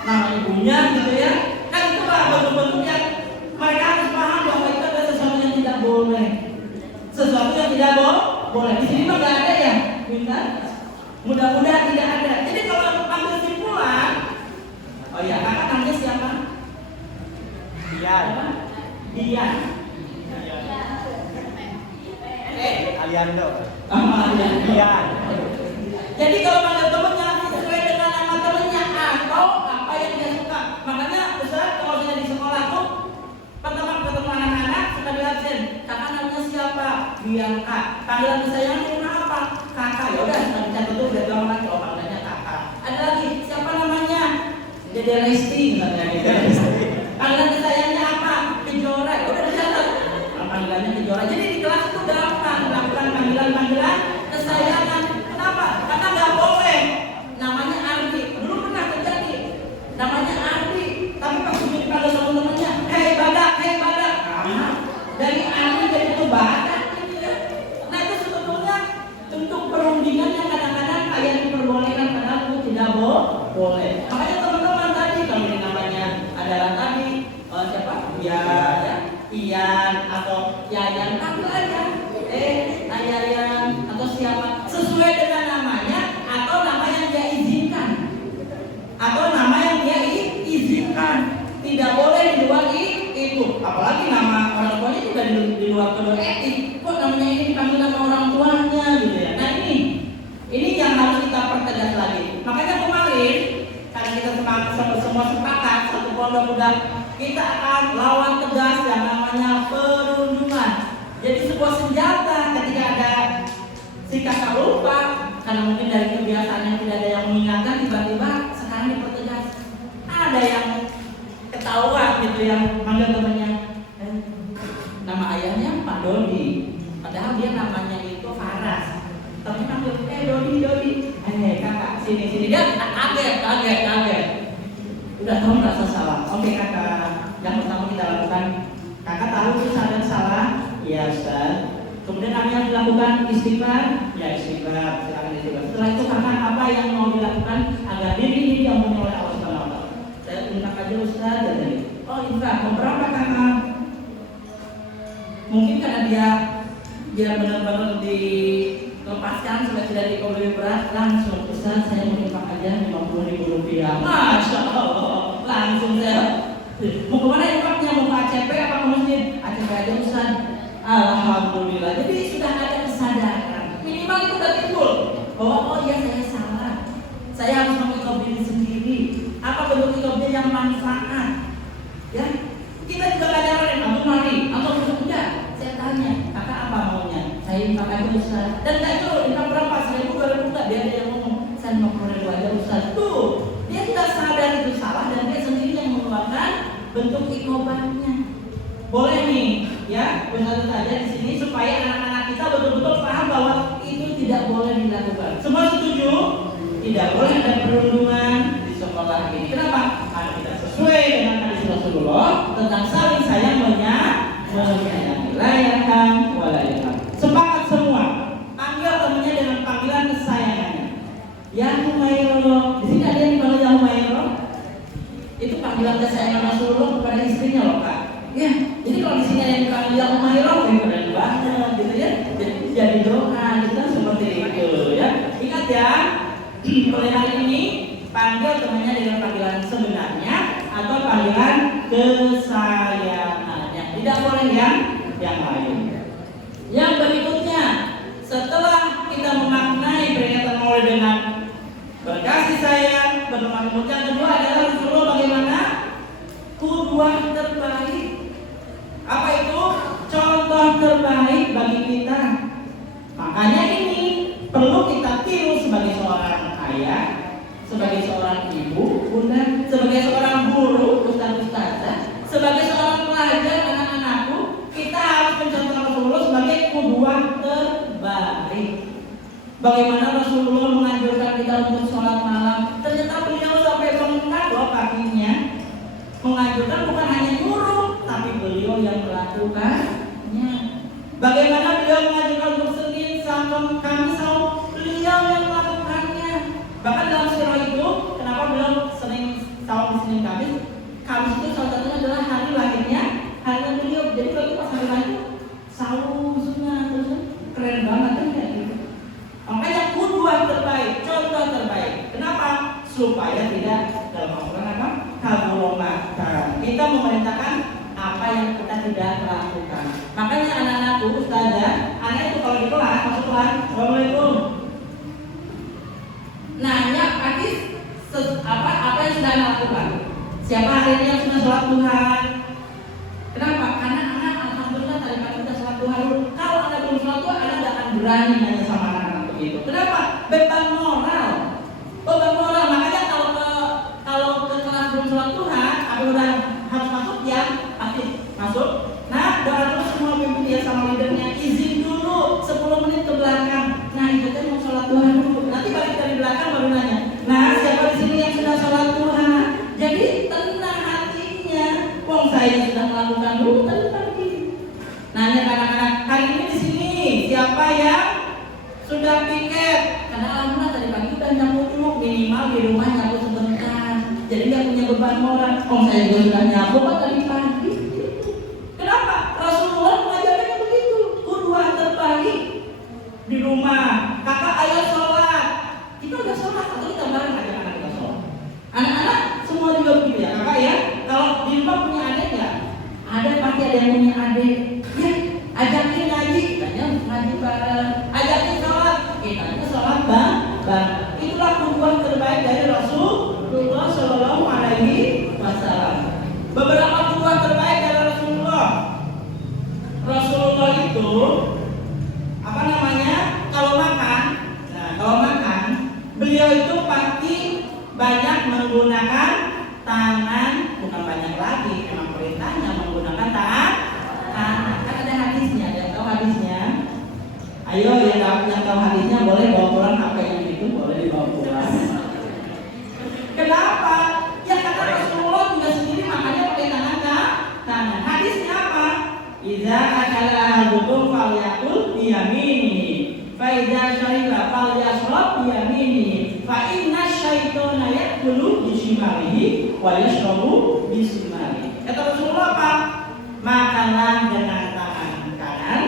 nama ibunya, gitu ya. Kan itu lah bentuk-bentuk yang mereka harus paham bahwa itu adalah sesuatu yang tidak boleh. Sesuatu yang tidak boleh. Di sini mah nggak ada ya, Bunda. Mudah-mudahan tidak ada. Jadi kalau ambil kesimpulan, oh ya, kakak namanya siapa? Dian. Aliando. Dian. Jadi kalau manggil temennya sesuai dengan nama temennya atau apa yang dia suka. Makanya Ustaz kalau saya di sekolah tuh pertama ketemu anak-anak suka di absen. Kakak namanya siapa? Bianca. Panggilan kesayangan apa? Kakak. Ya udah, sudah dicatat tuh udah gampang lagi. Oh, panggilannya kakak. Ada lagi, siapa namanya? Dede Lesti misalnya gitu. Panggilan kesayangannya apa? Kejora. Ya udah dicatat. Panggilannya Kejora. Jadi di kelas itu gampang melakukan panggilan-panggilan kesayangan. Kenapa? Karena nggak boleh namanya Ardi. Dulu pernah terjadi namanya Ardi, tapi pas dipanggil sama temannya, hei badak. Dari Ardi jadi itu badak. Nah itu sebetulnya bentuk perundingan yang kadang-kadang kayak diperbolehkan, padahal itu tidak boleh. Makanya teman-teman tadi kalau ini namanya adalah tadi siapa? Ian atau Yayan, panggil aja. Ayayan atau siapa sesuai dengan namanya atau nama yang dia izinkan. Tidak boleh di luar itu. Apalagi nama orang tuanya juga di luar kode etik. Kok namanya ini dipanggil nama orang tuanya gitu ya. Nah ini yang harus kita pertegas lagi. Makanya kemarin karena kita semua sepakat satu pondok udah, kita akan lawan tegas yang namanya perundungan. Jadi sebuah senjata ketika ada si kakak lupa karena mungkin dari kebiasaan yang tidak ada yang mengingatkan, tiba-tiba sekarang dipertegas. Ada yang ketahuan gitu yang manggil temannya, nama ayahnya Pak Dodi, padahal dia namanya itu Faras, tapi manggil Dodi, kakak sini dia kaget. Udah tahu merasa salah. Oke kakak, yang pertama kita lakukan, kakak tahu itu salah. Iya Ustaz. Kemudian apa yang dilakukan? Istighfar. Ya istighfar. Silakan istighfar. Setelah itu kakak apa yang mau dilakukan agar diri ini diampuni oleh Allah Subhanahu wa taala? Saya ungkap aja Ustaz. Oh infak. Berapa kakak? Mungkin karena dia benar-benar dilepaskan sudah tidak dikembali berat, langsung Ustaz saya mau infak aja 50.000 rupiah. Masya Allah. Langsung saya Mau kemana infaknya? Mau ke ACP apa ke masjid? ACP aja Ustaz. Alhamdulillah. Jadi sudah ada kesadaran. Minimal itu udah timbul bahwa oh ya saya salah. Saya harus mengikop diri sendiri. Apa bentuk ikopnya yang manfaat? Ya, kita juga ngajarin aku mari, aku enggak. Saya tanya, kakak apa maunya? Saya infak aja Ustaz. Dan enggak itu infak berapa? 1.000, 2.000 enggak. Dia yang ngomong, saya 50.000 aja Ustaz. Tuh, dia tidak sadar itu salah dan dia sendiri yang mengeluarkan bentuk ikobahnya. Boleh nih, ya, benar saja di sini supaya anak-anak kita betul-betul paham bahwa itu tidak boleh dilakukan. Semua setuju? Tidak boleh ada perundungan di sekolah ini. Kenapa? Karena tidak sesuai dengan hadis Rasulullah tentang saling sayang menyayangi. La yarham wa la yarham. Sepakat semua. Panggil temannya dengan panggilan kesayangannya. Ya Humairah. Di sini ada yang dipanggil ya Humairah. Itu panggilan kesayangan Rasulullah kepada istrinya loh Kak. Ya, jadi kalau di sini ada yang dipanggil ya Humairah, keren banget, gitu ya. Jadi doa, gitu kan seperti itu ya. Ingat ya. Mulai hari ini panggil temannya dengan panggilan sebenarnya atau panggilan kesayangannya. Tidak boleh yang lain. Yang berikutnya, setelah kita memaknai peringatan Maulid dengan berkasih sayang, bermakmur, yang kedua adalah Rasulullah bagaimana qudwah terbaik. Apa itu? Contoh terbaik bagi kita. Makanya ini perlu kita tiru sebagai seorang ayah, sebagai seorang ibu, bunda, sebagai seorang guru, ustaz-ustazah, sebagai seorang pelajar anak-anakku, kita harus mencontoh Rasulullah sebagai qudwah terbaik. Bagaimana Rasulullah menganjurkan kita untuk sholat malam? Ternyata beliau sampai bengkak loh kakinya. Menganjurkan bukan hanya nyuruh, tapi beliau yang melakukannya. Bagaimana beliau menganjurkan untuk Senin sampai Kamis, beliau yang melakukannya. Bahkan dalam sirah itu, kenapa beliau Senin Kamis? Kamis itu salah satunya adalah hari lahirnya, hari beliau. Jadi kalau pas hari lahir, sahur sunnah, terus keren banget kan kayak gitu. Makanya qudwah terbaik, contoh terbaik. Kenapa? Supaya tidak dalam Al-Quran apa? Kabulomatan. Kita memerintahkan apa yang kita tidak lakukan. Makanya anak-anakku, ustazah, anak itu kalau di kelas, masuk kelas, Assalamualaikum. Nanya hadis apa yang sudah lakukan. Siapa hari ini yang sudah sholat Tuhan? Kenapa? Karena anak alhamdulillah tadi pagi sudah sholat Tuhan. Kalau anak belum sholat Tuhan, anak tidak akan berani nanya sama anak-anak begitu. Kenapa? Beban moral. Beban moral. Makanya kalau ke kelas belum sholat Tuhan, apa udah harus masuk ya? Pasti masuk. Nah, doa dulu semua pimpin dia sama leadernya. Izin dulu 10 menit ke belakang. Nah, itu kan mau sholat Tuhan dulu. Nanti balik dari belakang baru nanya. Nah, siapa di sini yang sudah sholat Tuhan? Jadi tenang hatinya. Wong saya sudah melakukan dulu tadi pagi. Nanya ke anak-anak, hari ini di sini siapa yang sudah piket? Karena alhamdulillah tadi pagi udah nyapu dulu, minimal di rumah nyapu sebentar. Jadi nggak punya beban moral. Wong saya juga sudah nyapu kan tadi pagi. Kenapa? Rasulullah mengajarkannya begitu. Qudwah terbaik di rumah. Kakak ayo sholat. Kita udah sholat atau kita bareng aja anak kita sholat. Anak-anak semua juga begitu ya kakak ya. Kalau di rumah punya adik nggak? Ada, pasti ada yang punya adik. Ya, ajakin ngaji, katanya ngaji bareng. Ajakin sholat, kita sholat bareng. Itulah qudwah terbaik dari Rasulullah Shallallahu Alaihi Wasallam. Beberapa qudwah terbaik dari Rasulullah. Rasulullah itu apa namanya? Kalau makan, beliau itu pasti banyak menggunakan tangan, bukan banyak lagi, memang perintahnya menggunakan tangan. Kan ada hadisnya, ada tahu hadisnya? Ayo yang tahu hadisnya boleh bawa pulang apa yang itu boleh dibawa pulang. Kenapa? Ya karena Rasulullah juga sendiri makannya pakai tangan. Hadisnya apa? Idza akala ahadukum falyakul biyaminihi, fa idza shariba falyashrab biyaminihi, fa inna syaitana yakulu bisimalihi wa yashrabu bisimalihi. Kata Rasulullah apa? Makanlah dengan tangan kanan,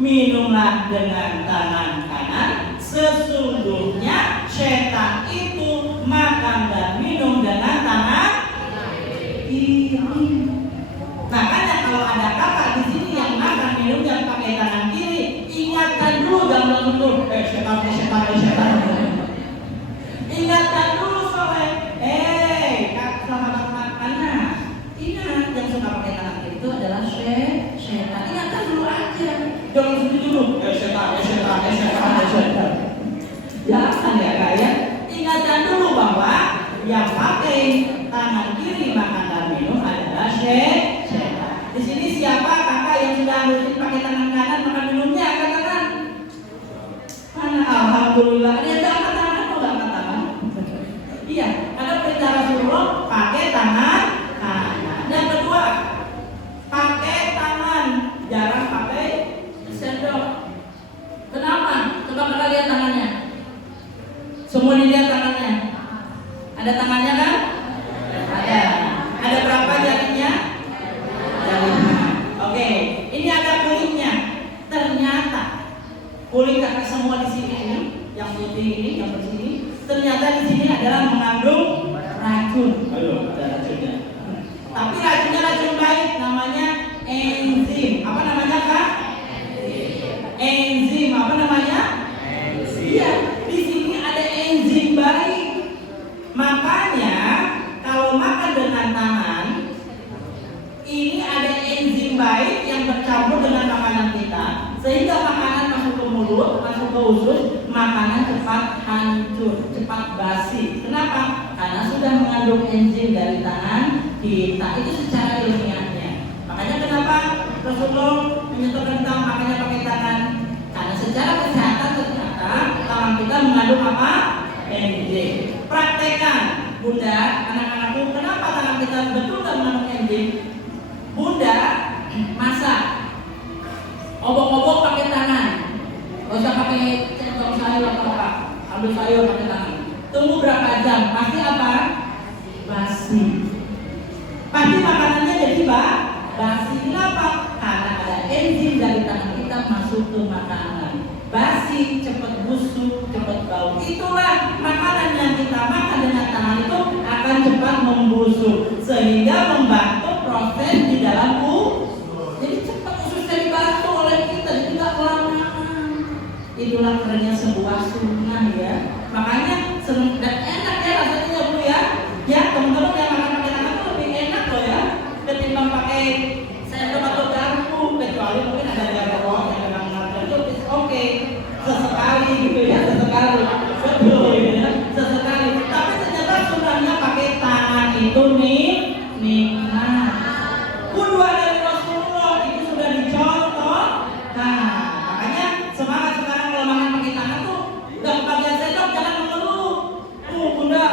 minumlah dengan tangan kanan. Sesungguhnya setan itu makan dan minum dengan tangan kiri. Semua dilihat tangannya. Ada tangannya kan? Ada. Ada berapa jarinya? Jari. Oke, ini ada kulitnya. Ternyata kulit kaki semua di sini ini, yang putih ini, yang bersih ini, ternyata di sini adalah mengandung racun. Ayo, ada racunnya. Tapi racunnya racun baik, namanya enzim. Apa namanya, Kak? Enzim. Apa namanya? Iya, di sini ada enzim baik. Makanya kalau makan dengan tangan, ini ada enzim baik yang bercampur dengan makanan kita, sehingga makanan masuk ke mulut, masuk ke usus, makanan cepat hancur, cepat basi. Kenapa? Karena sudah mengandung enzim dari tangan kita. Itu secara ilmiahnya. Makanya kenapa Rasulullah menyentuhkan kita makanya pakai tangan? Karena secara kesehatan ternyata tangan kita mengandung apa? Enzim. Praktekan, Bunda, anak-anakku, kenapa tangan kita betul gak mengandung enzim? Bunda masak, obok-obok pakai tangan, gak usah pakai centong sayur atau apa, ambil sayur pakai tangan. Tunggu berapa jam? Pasti apa? Basi. Pasti makanannya jadi basi. Kenapa? Karena ada enzim dari tangan kita masuk ke makanan. Basi, cepat busuk, cepat bau. Itulah makanan yang kita makan dengan tangan itu akan cepat membusuk, sehingga membantu proses di dalam usus. Jadi cepat ususnya dibantu oleh kita, jadi tidak kelamaan. Itulah kerennya sebuah sunnah ya. Makanya senang dan enak ya rasanya ya Bu ya. Ya teman-teman yang makan pakai tangan itu lebih enak loh ya ketimbang pakai sendok atau garpu, kecuali mungkin ada garpu yang memang ngarep itu oke. Sesekali gitu ya, sesekali. Betul ya, sesekali. Tapi ternyata sunnahnya pakai tangan itu nikmat. Kedua dari Rasulullah itu sudah dicontoh. Nah, makanya semangat sekarang kalau makan pakai tangan tuh udah kebagian sendok jangan mengeluh. Bunda,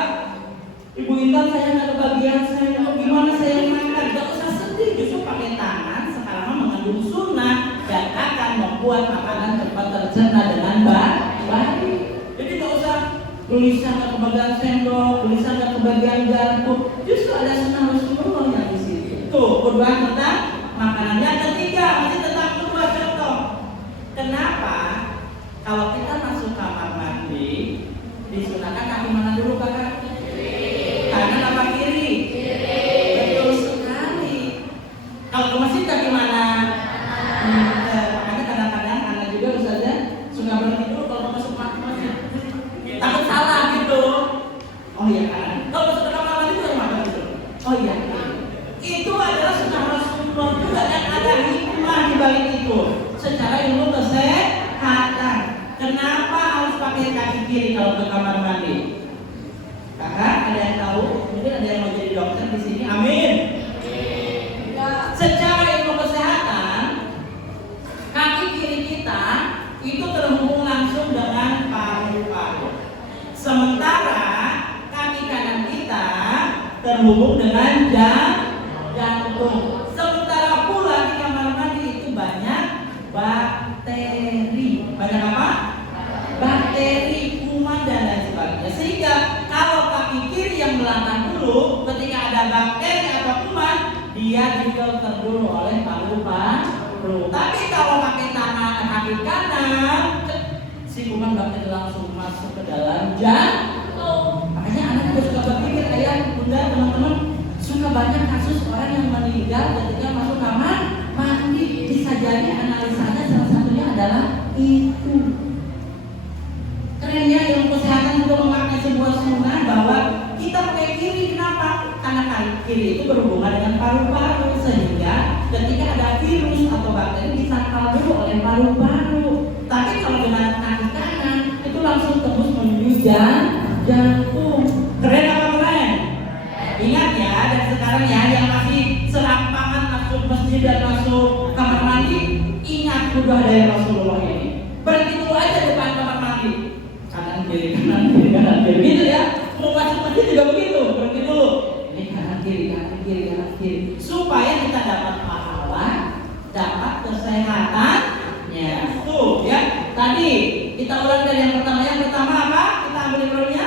Ibu Intan saya nggak kebagian sendok, gimana saya makan? Gak usah sedih, justru pakai tangan sekarang mengandung sunnah dan akan membuat makanan cepat tercerna dengan baik. Jadi gak usah gelisah nggak kebagian sendok, gelisah nggak kebagian garpu. Justru ada sunnah Rasulullah yang di situ. Tuh, kedua tentang makanan. Yang ketiga masih tentang kedua contoh. Kenapa kalau kita masuk kamar mandi disunahkan kaki mana dulu kakak? Kanan apa kiri? Betul sekali. Kalau ke masjid kaki mana? Makanya kadang-kadang anak juga misalnya suka berhenti dulu kalau masuk masjid. Takut salah gitu. Oh iya kanan. Kalau masuk ke kamar mandi juga mana gitu? Oh iya. Itu adalah sunnah Rasulullah juga dan ada hikmah di balik itu. Secara ilmu kesehatan. Kenapa harus pakai kaki kiri kalau ke kamar mandi? Kakak, ada yang tahu? Mungkin ada yang mau jadi dokter di sini. Amin. Secara ilmu kesehatan, kaki kiri kita itu terhubung langsung dengan paru-paru. Sementara kaki kanan kita terhubung dengan jantung. Sementara pula di kamar mandi itu banyak bakteri. Banyak apa? Bakteri, kuman dan lain sebagainya. Sehingga kalau kaki kiri yang melangkah dulu, ketika ada bakteri atau kuman, dia difilter dulu oleh paru-paru. Tapi kalau pakai tangan kaki kanan, si kuman bakteri langsung masuk ke dalam jantung. Makanya anak juga suka berpikir, ayah, bunda, teman-teman, suka banyak kasus orang yang meninggal ketika masuk kamar mandi. Bisa jadi analisanya salah satunya adalah itu. Kerennya ilmu kesehatan juga memakai sebuah sunnah bahwa kita pakai kiri. Kenapa? Karena kaki kiri itu berhubungan dengan paru-paru, sehingga ketika ada virus atau bakteri disangkal dulu oleh paru-paru. Tapi kalau dengan kaki kanan itu langsung tembus menuju jantung. Keren apa keren? Ingat ya, dan sekarang ya yang masih serampangan masuk masjid dan masuk kamar mandi, ingat kuduah dari Rasulullah ini. Berhenti dulu aja depan kamar mandi. Kanan kiri gitu ya. Mau masuk masjid juga begitu, berhenti dulu. Ini kanan kiri, supaya kita dapat pahala, dapat kesehatannya. Tuh ya. Tadi kita ulang dari yang pertama. Yang pertama apa? Kita ambil dulunya.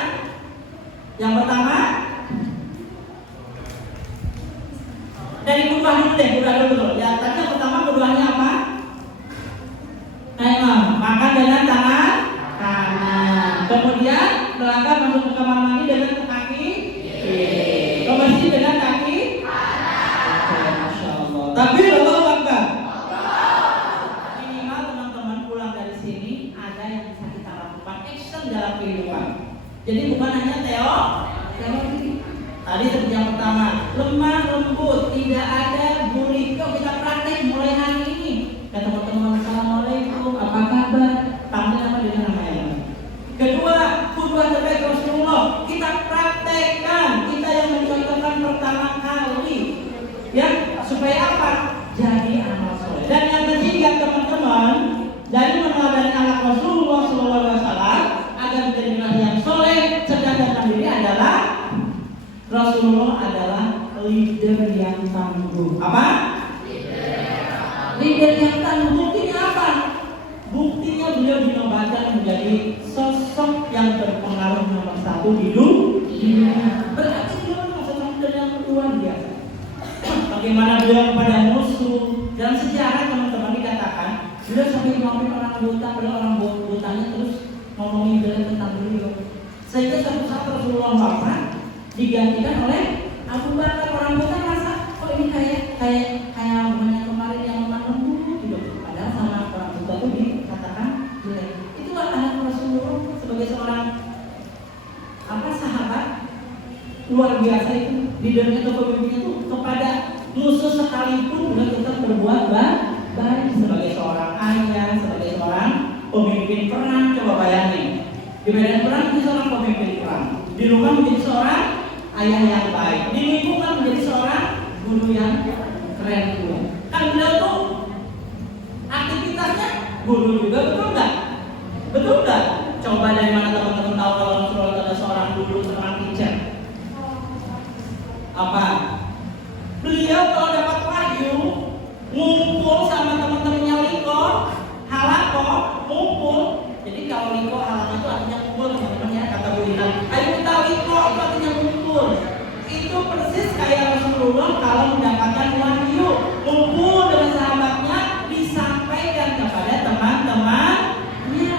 masuk ke kamar mandi dengan kaki kiri. Pembersih dengan kaki kanan. Masya Allah. Tapi Allahu Akbar. Minimal teman-teman pulang dari sini ada yang bisa kita lakukan action dalam kehidupan. Jadi bukan hanya teori. Tadi seperti yang pertama, lemah lembut, tidak ada bully. Kok kita praktek mulai hari ini? Kata teman-teman, assalamualaikum, apa kabar? Panggil nama dengan nama yang lain. Kedua, qudwah terbaik Rasulullah. Kita praktekkan, kita yang mencontohkan pertama kali, ya supaya apa? Jadi amal soleh. Dan yang ketiga teman-teman, dari meneladani anak Rasulullah SAW agar menjadi generasi yang soleh, cerdas dan mandiri adalah Rasulullah adalah leader yang tangguh. Apa? Leader yang tangguh. Buktinya apa? Buktinya beliau dinobatkan menjadi sosok yang berpengaruh nomor 1 di dunia. Berarti beliau sosok yang luar biasa. Bagaimana beliau kepada musuh. Dalam sejarah teman-teman dikatakan beliau sampai ngomongin orang buta, beliau orang butanya terus ngomongin beliau tentang beliau. Sehingga suatu saat Rasulullah wafat digantikan oleh Abu Bakar. Orang buta merasa kok ini kayak rumahnya kemarin yang lemah lembut gitu. Padahal sama orang buta itu dikatakan jelek. Itulah anak Rasulullah sebagai seorang sahabat luar biasa itu. Leadernya atau pemimpinnya itu kepada musuh sekalipun beliau tetap berbuat baik sebagai seorang ayah, sebagai seorang pemimpin perang. Coba bayangin di medan perang menjadi seorang pemimpin perang, di rumah menjadi seorang ayah yang baik, di lingkungan menjadi seorang guru yang keren juga. Kan beliau tuh aktivitasnya guru juga, betul nggak? Betul nggak? Coba dari mana teman-teman tahu kalau Rasulullah ada seorang guru, seorang teacher? Apa? Beliau kalau dapat wahyu ngumpul sama teman-temannya Liko, halako, ngumpul. Jadi kalau Liko halako itu artinya kumpul teman-temannya, kata Bu Ina. Ayo kita Liko itu artinya ngumpul. Itu persis kayak Rasulullah kalau mendapatkan wahyu, ngumpul dengan sahabatnya, disampaikan kepada teman-temannya.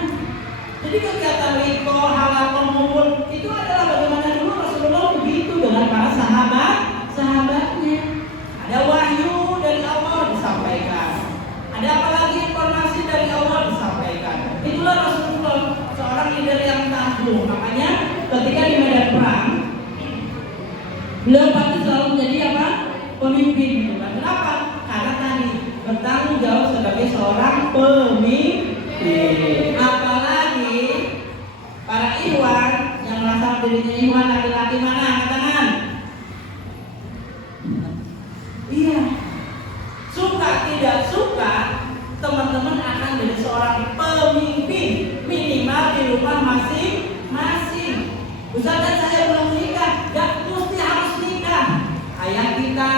Jadi kegiatan Liko, halako, ngumpul itu adalah bagaimana dulu Rasulullah begitu dengan para sahabatnya. Ada wahyu dari Allah disampaikan. Ada apa lagi informasi dari Allah disampaikan. Itulah Rasulullah, seorang leader yang tangguh. Makanya ketika di medan perang, beliau pasti selalu menjadi apa? Pemimpin. Kenapa? Karena tadi bertanggung jawab sebagai seorang pemimpin. Apalagi para ikhwan yang merasa dirinya ikhwan laki-laki mana? Angkat tangan. Iya. Suka tidak suka, teman-teman akan menjadi seorang pemimpin minimal di rumah masing-masing. Misalkan saya belum nikah, gak mesti harus nikah. Ayah kita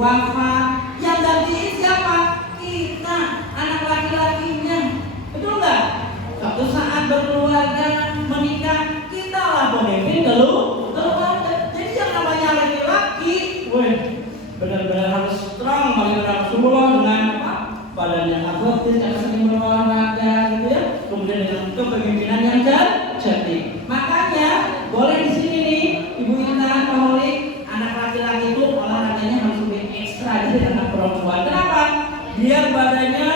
wafat, yang gantiin siapa? Kita, anak laki-lakinya. Betul nggak? Suatu saat berkeluarga, menikah, kita lah pemimpin keluarga. Jadi yang namanya laki-laki, benar-benar harus strong bagaimana Rasulullah dengan apa? Badan yang atletis, yang sering berolahraga gitu ya. Kemudian dengan kepemimpinan yang cerdik. Makanya boleh di sini nih Ibu Intan, Pak Holik, anak laki-laki itu olahraganya harus lebih ekstra dari anak perempuan. Kenapa? Biar badannya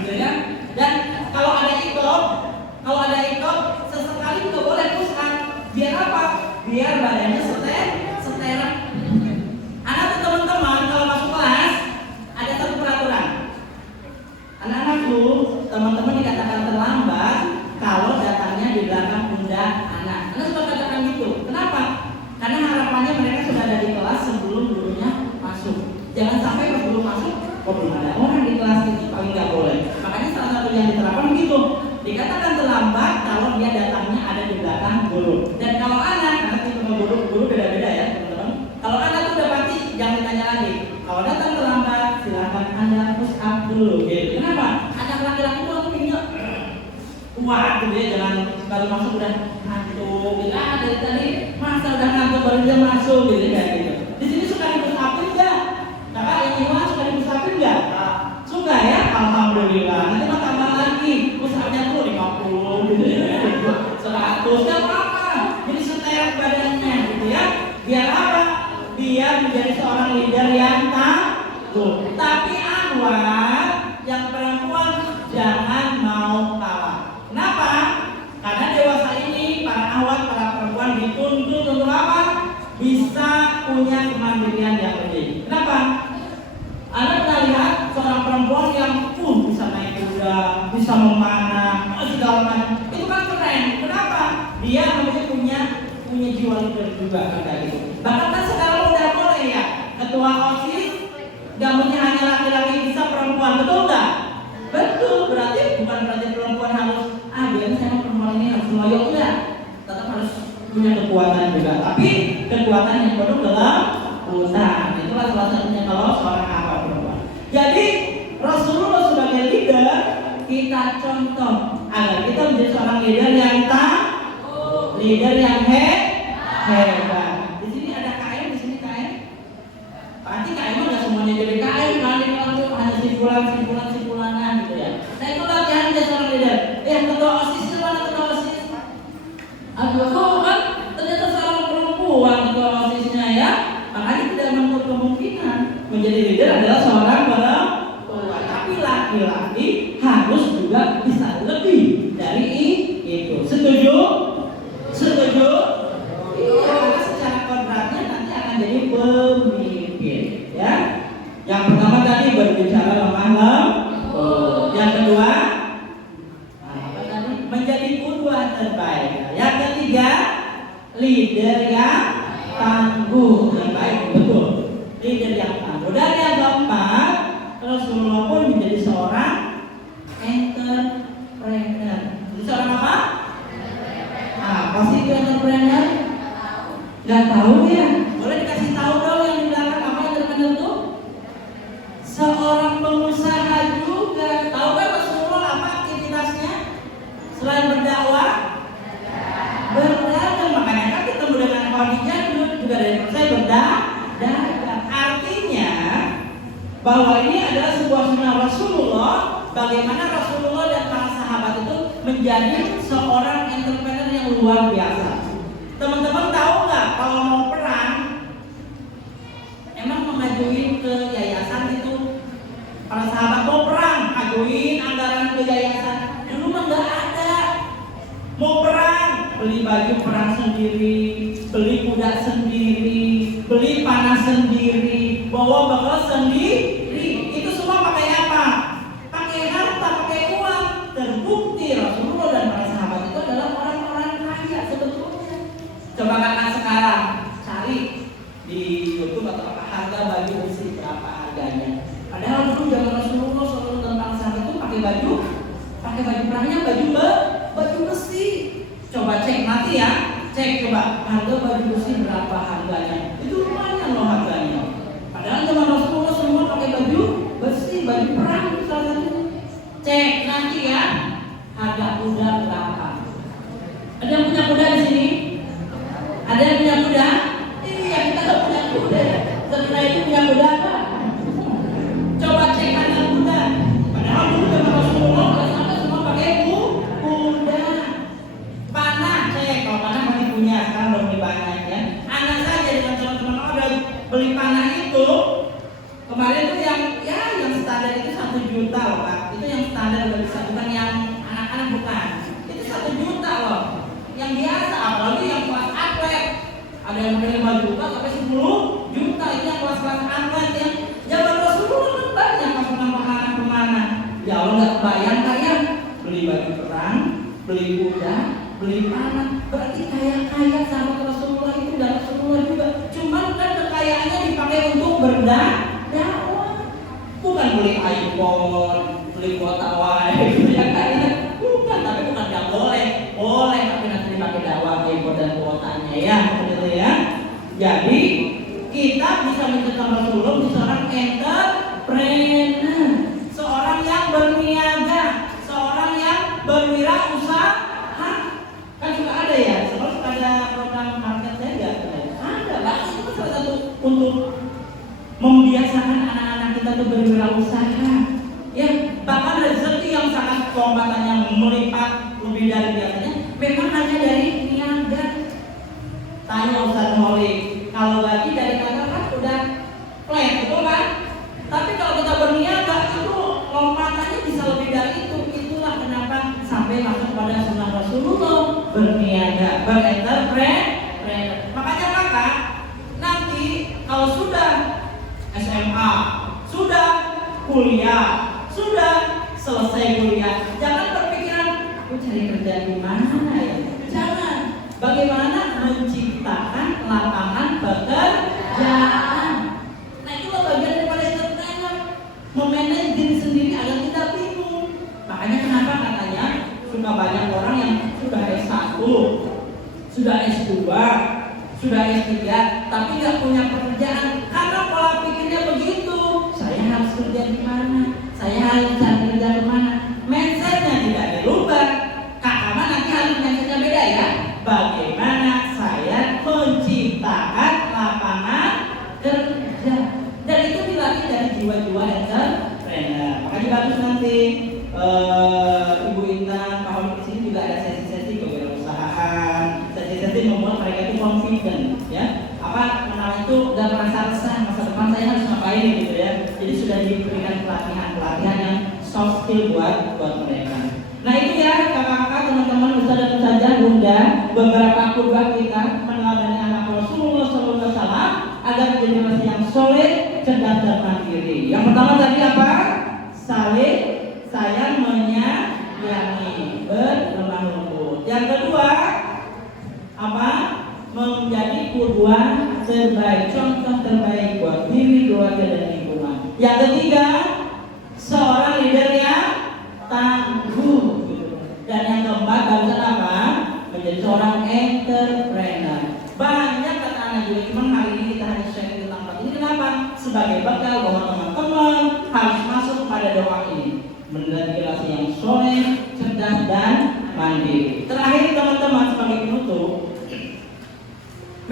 gitu ya. Dan kalau ada ikut sesekali juga boleh push up. Biar apa? Biar badannya seteran. Anak teman-teman kalau masuk kelas ada satu peraturan. Anak-anakku, teman-teman dikatakan terlambat kalau datangnya di belakang pundak anak. Anak suka katakan gitu. Kenapa? Karena harapannya mereka sudah ada di kelas sebelum gurunya masuk. Jangan sampai pas guru masuk, kok belum ada orang di kelas ini, paling nggak boleh. Makanya salah satu yang diterapkan begitu. Dikatakan terlambat kalau dia datangnya ada di belakang guru. Dan kalau anak, karena tipe guru beda-beda ya teman-teman. Kalau anak itu udah pasti jangan ditanya lagi. Kalau datang terlambat, silakan Anda push up dulu. Gitu. Kenapa? Anak laki-laki itu langsung ini kuat gitu ya, jangan baru masuk udah ngantuk gitu. Dari tadi masa udah ngantuk baru dia masuk gitu kayak gitu. Di sini suka di push upin nggak? Kakak yang Iwan suka di push upin nggak? Suka ya? Alhamdulillah. Nanti mau tambah lagi push upnya tuh 50 gitu ya. 100 nggak apa-apa. seret badannya gitu ya. Biar apa? Biar menjadi seorang leader yang tangguh. Tapi Anwar yang perempuan jangan mau kalah. Kenapa? Karena dewasa ini para awat, para perempuan dituntut untuk apa? Bisa punya kemandirian yang lebih. Kenapa? Anda pernah lihat seorang perempuan yang bisa naik kuda, bisa memanah, segala macam. Itu kan keren. Kenapa? Dia punya jiwa leader juga ada gitu. Bahkan kan sekarang udah mulai ya, ketua OSIS gak mungkin hanya laki-laki, bisa perempuan, betul nggak? Betul, bukan berarti perempuan harus biasanya saya perempuan ini harus loyok, enggak. Tetap harus punya kekuatan juga, tapi kekuatan yang penuh dalam usaha. Itulah salah satunya kalau seorang apa perempuan. Jadi Rasulullah sebagai leader kita contoh agar kita menjadi seorang leader yang tangguh, leader yang hebat. Di sini ada KM, di sini KM. Pasti KM nggak semuanya jadi KM, kan ini untuk hanya simpulan-simpulan gitu ya. Nah itu latihan menjadi seorang leader. Ketua OSIS mana ketua OSIS? Aduh, kan ternyata seorang perempuan ketua OSISnya ya. Makanya tidak menutup kemungkinan menjadi leader adalah seorang perempuan. Tapi laki-laki harus juga bisa lebih dari itu. Setuju? Setuju? Iya, karena secara kodratnya nanti akan jadi pemimpin, ya. Yang pertama tadi berbicara lemah lembut. Yang kedua, menjadi qudwah terbaik. Yang ketiga, leader yang tangguh, yang baik, betul. Leader yang tangguh. Dan yang keempat, Rasulullah pun menjadi seorang entrepreneur. Jadi seorang apa? Pasti itu entrepreneur? Gak tahu ya? Boleh dikasih tahu dong yang di belakang apa entrepreneur itu? Seorang pengusaha juga. Tahu kan Rasulullah apa aktivitasnya? Selain berdakwah, berdagang. Makanya kan ketemu dengan Khadijah dulu juga dari saya berdagang. Artinya bahwa ini adalah sebuah sunnah Rasulullah. Bagaimana Rasulullah dan para sahabat itu menjadi seorang entrepreneur yang luar biasa. Teman-teman tahu nggak kalau mau perang, emang mengajuin ke yayasan itu? Para sahabat mau perang, ajuin anggaran ke yayasan. Dulu mah nggak ada. Mau perang, beli baju perang sendiri, beli kuda sendiri, beli panah sendiri, bawa bekal sendiri. Itu semua pakai apa? Pakai harta, pakai uang. Terbukti Rasulullah dan para sahabat itu adalah orang-orang kaya sebetulnya. Coba kakak sekarang cari di YouTube atau apa harga baju besi berapa harganya. Padahal dulu zaman Rasulullah selalu tentang sahabat itu pakai baju perangnya baju besi. Coba cek nanti ya, cek coba harga baju besi berapa harganya. Itu lumayan loh harganya. Padahal zaman Rasulullah semua pakai baju besi, baju perang itu salah satu. Cek nanti ya, harga kuda berapa. Ada yang punya kuda di sini? Ada yang punya kuda? Iya, kita nggak punya kuda. Setelah itu punya kuda apa? Coba cek harga kuda. Padahal dulu zaman Rasulullah kalau semua pakai kuda. Panah cek, kalau panah masih punya, sekarang udah lebih banyak ya. Anak saja dengan teman-teman ada beli panah itu. Kemarin tuh yang standar itu 1 juta loh Pak. Itu yang standar udah bisa, bukan yang anak-anak bukan. Itu 1 juta loh. Yang biasa, apalagi yang kelas atlet. Ada yang beli 5 juta sampai 10 juta. Itu yang kelas-kelas atlet yang zaman Rasulullah kan banyak pas kemana. Ya Allah nggak bayang kayak beli baju perang, beli kuda, beli panah. Berarti kaya sama Rasulullah itu dan Rasulullah juga. Cuman kan kekayaannya dipakai untuk berdakwah. Bukan beli iPhone, beli kuota wifi gitu ya kayaknya. Bukan, tapi bukan nggak boleh. Boleh tapi nanti dipakai dakwah iPhone dan kuotanya ya, begitu ya. Jadi kita bisa mencontoh Rasulullah di seorang entrepreneur, seorang yang berniaga, seorang yang berwirausaha. Kan suka ada ya, selalu ada program market jaga. Ada, bahkan itu salah satu untuk membiasakan anak-anak kita untuk berwirausaha. Ya, bahkan rezeki yang sangat lompatannya melipat lebih dari biasanya, memang hanya dari niaga. entrepreneur. Makanya kakak nanti kalau sudah SMA, sudah kuliah, sudah selesai kuliah, jangan berpikiran aku cari kerja di mana ya. Jangan. Bagaimana menciptakan lapangan pekerjaan. Nah itulah bagian daripada entrepreneur, memanage diri sendiri agar tidak bingung. Makanya kenapa katanya suka banyak orang yang sudah S1, sudah S2, sudah S3, tapi nggak punya pekerjaan karena pola pikirnya begitu. Saya harus kerja di mana? Saya harus cari kerja di mana? Mindsetnya tidak dirubah. Kak Mama nanti harus mindsetnya beda ya. Bagaimana saya menciptakan lapangan kerja? Dan itu dilatih dari jiwa-jiwa entrepreneur. Makanya bagus nanti Ibu Intan, Pak Holi di sini juga ada sesi-sesi kewirausahaan, sesi-sesi membuat mereka itu confident, ya. Apa namanya itu nggak merasa resah masa depan saya harus ngapain gitu ya. Jadi sudah diberikan pelatihan yang soft skill buat mereka. Nah itu ya kakak-kakak, teman-teman, ustaz dan ustazah, bunda, beberapa khutbah kita meneladani anak Rasulullah SAW agar generasi yang soleh, cerdas dan mandiri. Yang pertama tadi apa? Saling sayang, menyayangi, berlemah lembut. Yang kedua apa? Menjadi qudwah terbaik, contoh terbaik buat diri, keluarga dan lingkungan. Yang ketiga, seorang leader yang tangguh gitu. Dan yang keempat, barusan apa? Menjadi seorang entrepreneur. Banyak kata anak juga, cuman hari ini kita hanya share tentang empat ini. Kenapa? Sebagai bekal bahwa teman-teman harus masuk pada doa ini, menjadi generasi yang soleh, cerdas dan mandiri. Terakhir teman-teman, sebagai penutup,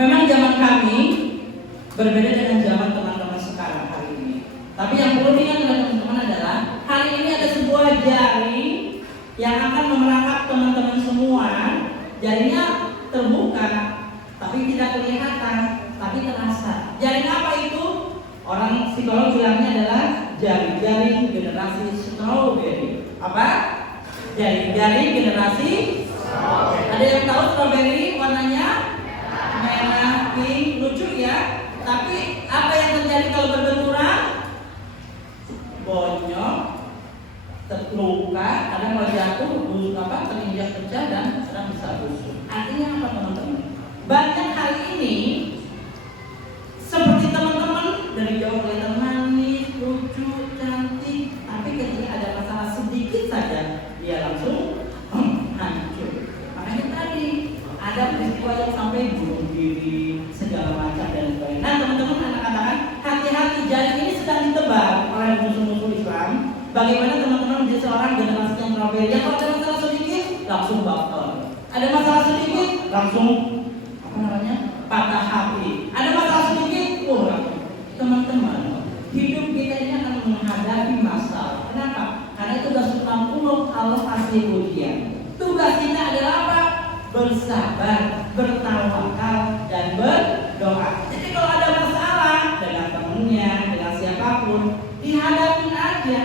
memang zaman kami berbeda dengan zaman teman-teman sekarang hari ini. Tapi yang perlu diingat oleh teman-teman adalah hari ini ada sebuah jaring yang akan memerangkap teman-teman semua. Jaringnya terbuka, tapi tidak kelihatan, tapi terasa. Jaring apa itu? Orang psikolog bilangnya adalah jaring-jaring generasi strawberry. Apa? Jaring-jaring generasi strawberry. Ada yang tahu strawberry warnanya? Merah, pink, lucu ya. Tapi apa yang terjadi kalau berbenturan? Bonyok, terluka, kadang kalau jatuh, busuk apa, terinjak pecah dan sedang bisa busuk. Artinya apa teman-teman? Banyak hari ini seperti teman-teman dari jauh kelihatan manis, lucu, cantik, tapi ketika ada masalah sedikit saja dia langsung hancur. Makanya tadi ada peristiwa yang sampai bunuh diri, segala macam dan sebagainya. Nah teman-teman, anak katakan hati-hati, jaring ini sedang ditebak oleh musuh-musuh Islam. Bagaimana teman-teman menjadi seorang generasi yang strawberry? Ya kalau ada masalah sedikit langsung baper, ada masalah sedikit langsung apa namanya patah hati, ada masalah sedikit teman-teman, hidup kita ini akan menghadapi masalah. Kenapa? Karena itu sudah sunnah Allah kasih ujian. Tugas kita adalah apa? Bersabar, bertawakal dan berdoa. Jadi kalau ada masalah dengan temennya, dengan siapapun, dihadapin aja,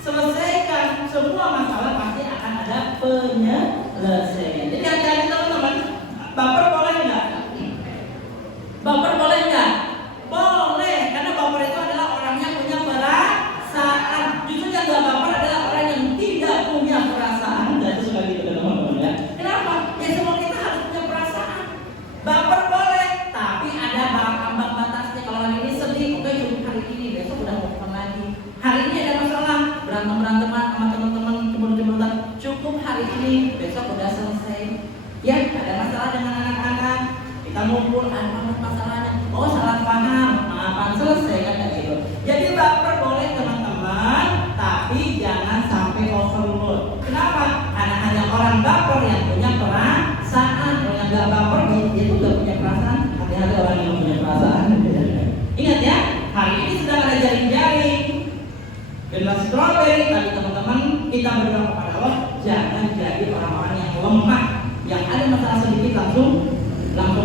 selesaikan. Semua masalah pasti akan ada penyelesaian. Jadi hati-hati teman-teman. Baper boleh nggak? Baper boleh nggak? Boleh, karena baper itu adalah orang yang punya perasaan. Justru yang nggak baper adalah orang yang tidak punya perasaan. Dan itu sudah gitu teman-teman ya. Kenapa? Ya semua kita harus punya perasaan. Baper boleh, tapi ada ambang batasnya. Kalau hari ini sedih, oke cukup hari ini, besok udah mau lagi. Hari ini ada masalah, berantem-beranteman sama teman-teman, kebun-kebunan, cukup hari ini, besok udah selesai. Ya, ada masalah dengan anak-anak, kita ngumpul, apa masalahnya? Oh salah paham, maafan, selesai kan kayak gitu. Jadi baper boleh teman-teman, tapi jangan sampai overload. Kenapa? Karena hanya orang baper yang punya perasaan. Kalau yang gak baper, dia tuh gak punya perasaan. Hati-hati orang yang punya perasaan. Ingat ya, hari ini sedang ada jaring-jaring generasi strawberry. Tadi teman-teman kita berdoa kepada Allah, jangan jadi orang-orang yang lemah, yang ada masalah sedikit langsung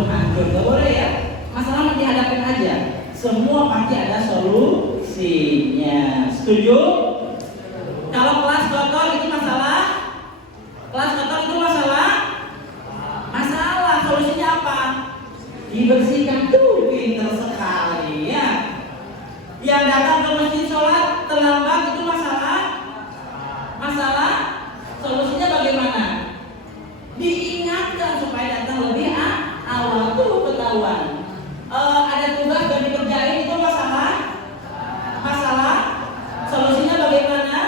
hancur. Gak boleh ya. Masalah nanti hadapin aja. Semua pasti ada solusinya. Setuju? Kalau kelas kotor itu masalah, kelas kotor itu masalah. Solusinya dibersihkan tuh, pinter sekali ya. Yang datang ke masjid sholat terlambat itu masalah solusinya bagaimana? Diingatkan supaya datang lebih awal tuh ketahuan. Ada tugas dan dikerjain itu masalah solusinya bagaimana?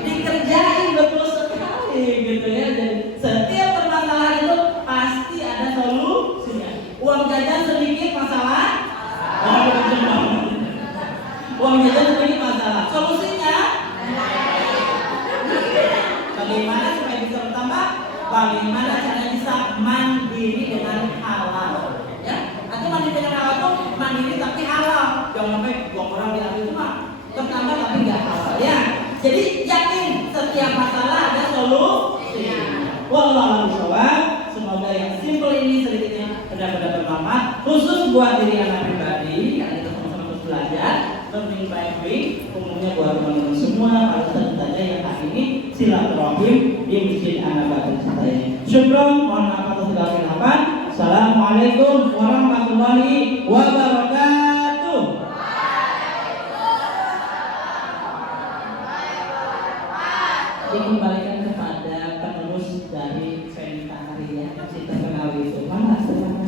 Dikerjain, betul sekali gitu ya. Dan setiap permasalahan itu pasti ada solusinya. Uang jajan sedikit masalah, uang jajan sedikit masalah. Solusinya bagaimana supaya bisa bertambah? Bagaimana cara bisa mandiri dengan halal? Ya, atau mandiri dengan halal itu mandiri tapi halal. Jangan sampai uang orang diambil itu mah bertambah tapi nggak halal ya. Jadi yakin setiap masalah ada solusi. Wallahu a'lam. Semoga yang simple ini sedikitnya benar-benar bermanfaat, khusus buat diri anak pribadi karena kita sama-sama terus belajar. Learning by doing, umumnya buat teman-teman semua, para saja yang hari ini silaturahim di Masjid An-Nabawi kita ini. Syukron, mohon maaf atas segala kesilapan. Assalamualaikum warahmatullahi wabarakatuh. Dikembalikan kepada penerus dari Fenita hari ya, si terkenal itu. Mana silakan.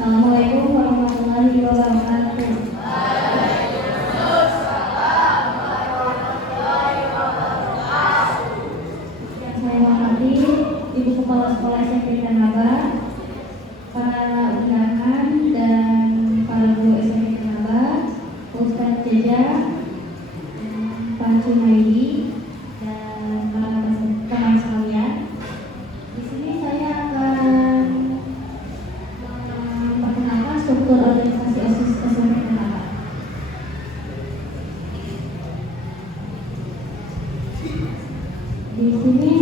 Assalamualaikum warahmatullahi wabarakatuh. Yang saya hormati Ibu Kepala Sekolah SMP Tanaba, para undangan dan para guru SMP Tanaba, Ustadz Jeja, Pak Cumaidi, dan para teman sekalian. Di sini saya akan memperkenalkan struktur organisasi OSIS SMP Tanaba. Di sini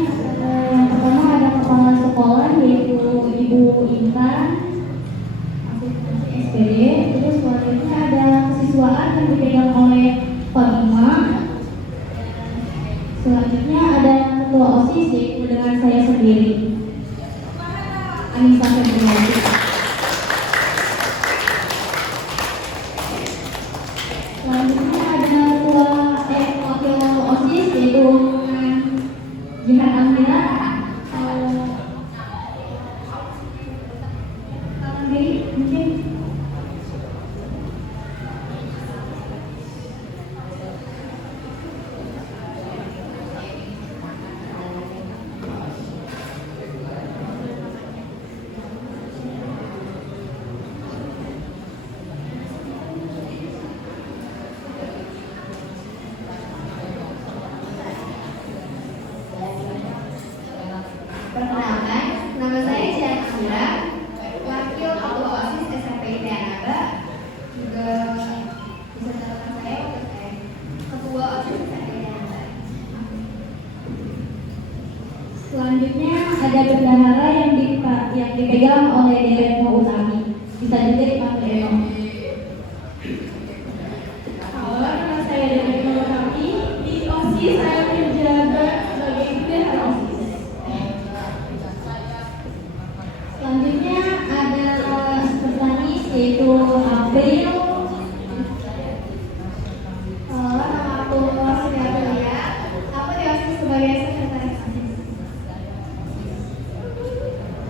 yang pertama ada kepala sekolah yaitu Ibu Intan, asistensi SPD. Terus selanjutnya ada kesiswaan yang dipegang oleh Pak Bima. Selanjutnya ada ketua OSIS yaitu dengan saya sendiri, Anissa Febrianti. Selanjutnya ada wakil OSIS yaitu Jihan Amira. Mungkin perkenalkan, nama saya Jihan Amira, wakil ketua OSIS SMP Tanaba, juga bisa nama saya ketua OSIS SMP Tanaba. selanjutnya ada bendahara yang dipegang oleh Dereno Utami, bisa juga dipanggil Eno. Halo, nama saya Dereno Utami. Di OSIS saya menjabat sebagai bendahara OSIS. Selanjutnya ada sekretaris yaitu April. Halo, nama aku Sri Aprilia. Aku di OSIS sebagai sekretaris OSIS.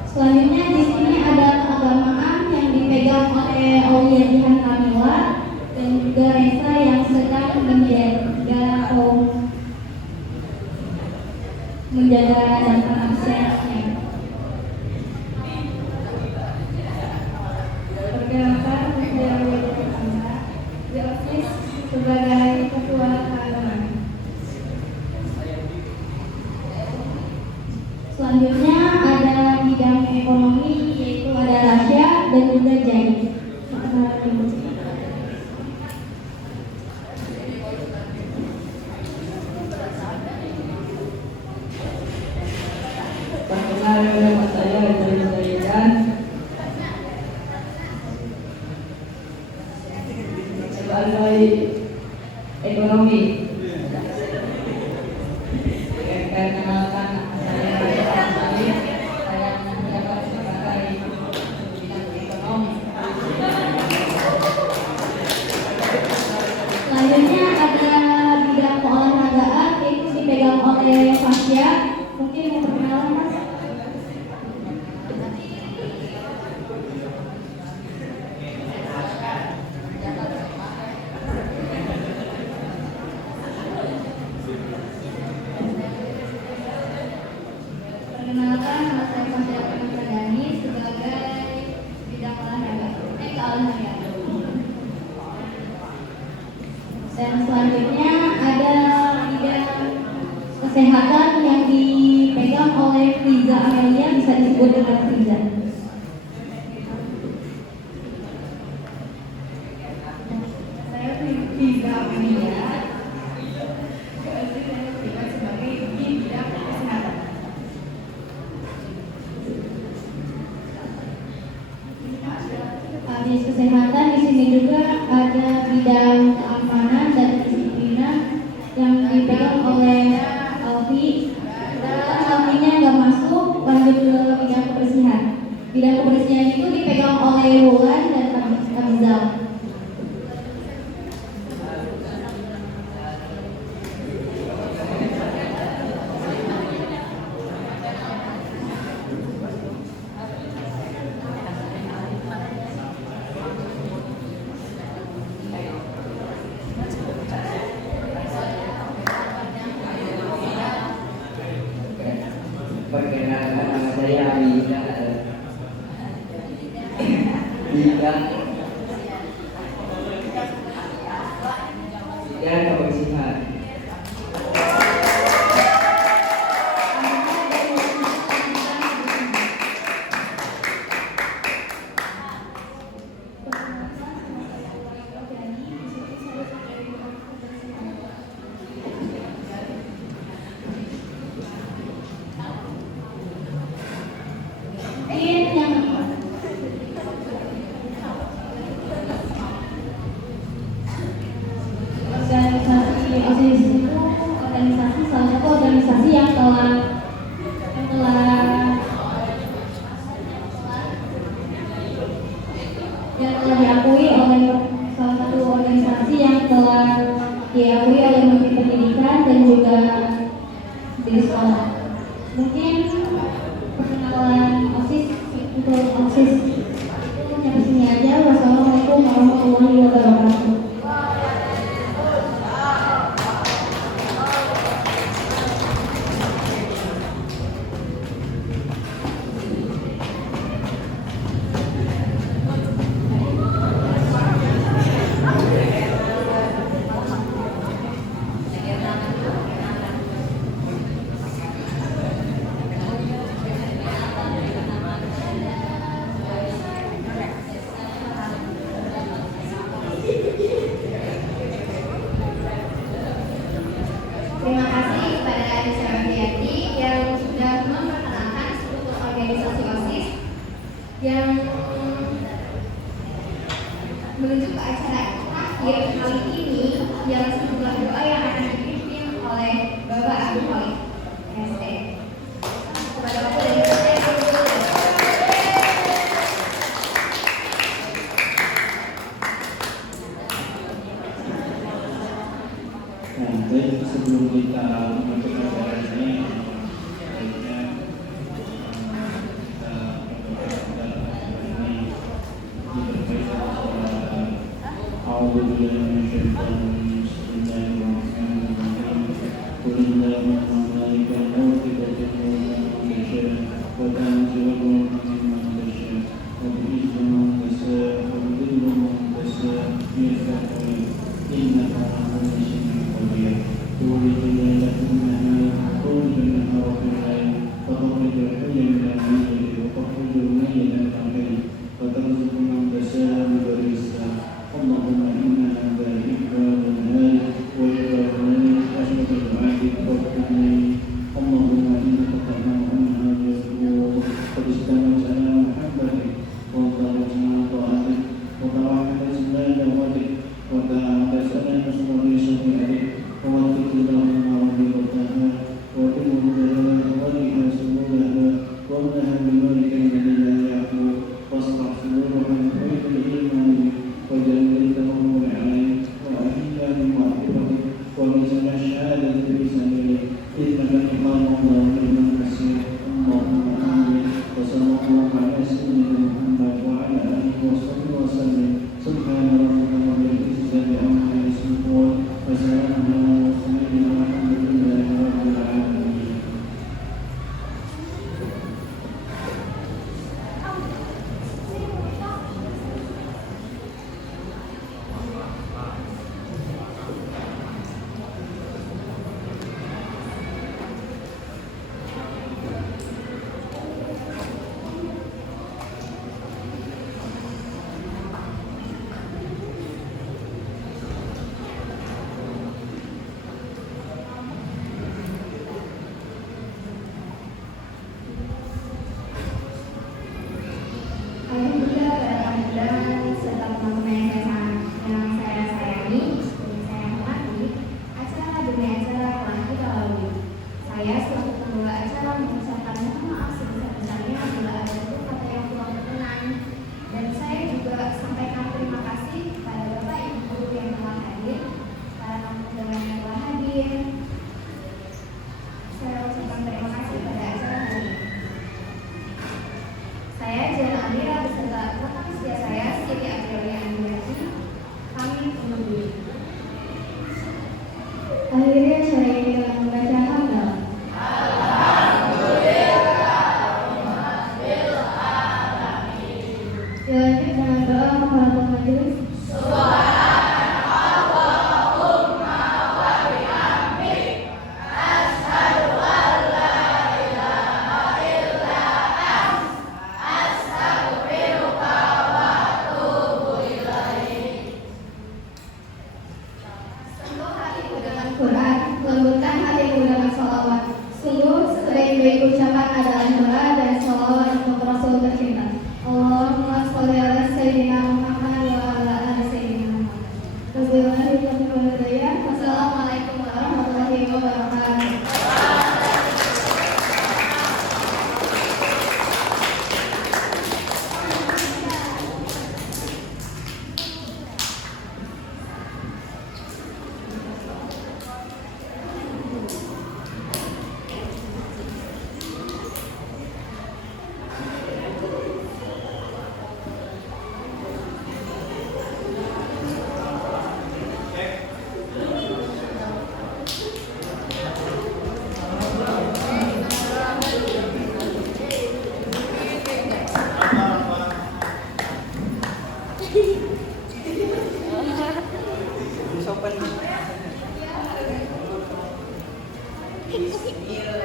Selanjutnya di sini ada keagamaan yang dipegang oleh Aulia Jihan Kamila dan juga Reza yang sedang menjaga dan absennya. Perkenalkan saya Aulia Kamila di OSIS sebagai ketua keagamaan. Selanjutnya ada bidang ekonomi yaitu ada Rasya dan juga Jai. Perkenalkan nama saya Rizal Zaidan, sebagai ekonomi. Perkenalkan saya Rizal Zaidan, saya menjabat sebagai bidang ekonomi. Selanjutnya ada bidang keolahragaan yaitu dipegang oleh Fasya. Mungkin mau perkenalan Mas? Perkenalkan nama saya Fasya Pradani sebagai bidang olahraga. Keolahragaan. Dan selanjutnya ada bidang kesehatan yang dipegang oleh Riza Amelia, bisa disebut dengan Riza. Saya Riza Amelia. Di OSIS saya terlibat sebagai di bidang kesehatan. Habis kesehatan di sini juga ada bidang keamanan dan kedisiplinan yang dipegang oleh Alfi. Dan Alfinya nggak masuk, lanjut ke bidang kebersihan. Bidang kebersihan itu dipegang oleh Wulan dan Abizal. Tidak. Dan kebersihan. Organisasi OSIS itu organisasi salah satu organisasi yang telah diakui oleh salah satu organisasi yang telah diakui oleh Menteri Pendidikan dan juga di sekolah. Mungkin perkenalan OSIS untuk OSIS itu sampai sini aja. Wassalamualaikum warahmatullahi wabarakatuh. Terima kasih kepada Anissa Febrianti yang sudah memperkenalkan struktur organisasi OSIS yang menuju ke acara terakhir kali ini ialah sejumlah doa yang akan dipimpin oleh Bapak Abdul Khalid ST. Kepada Bapak dari saya baik, sebelum kita masuk ke acara ini, baiknya kita acara ini diberkahi اللهم sayyidina Muhammad wa ala ali sayyidina Muhammad. Wassalamualaikum warahmatullahi wabarakatuh. Sopan. Bismillah.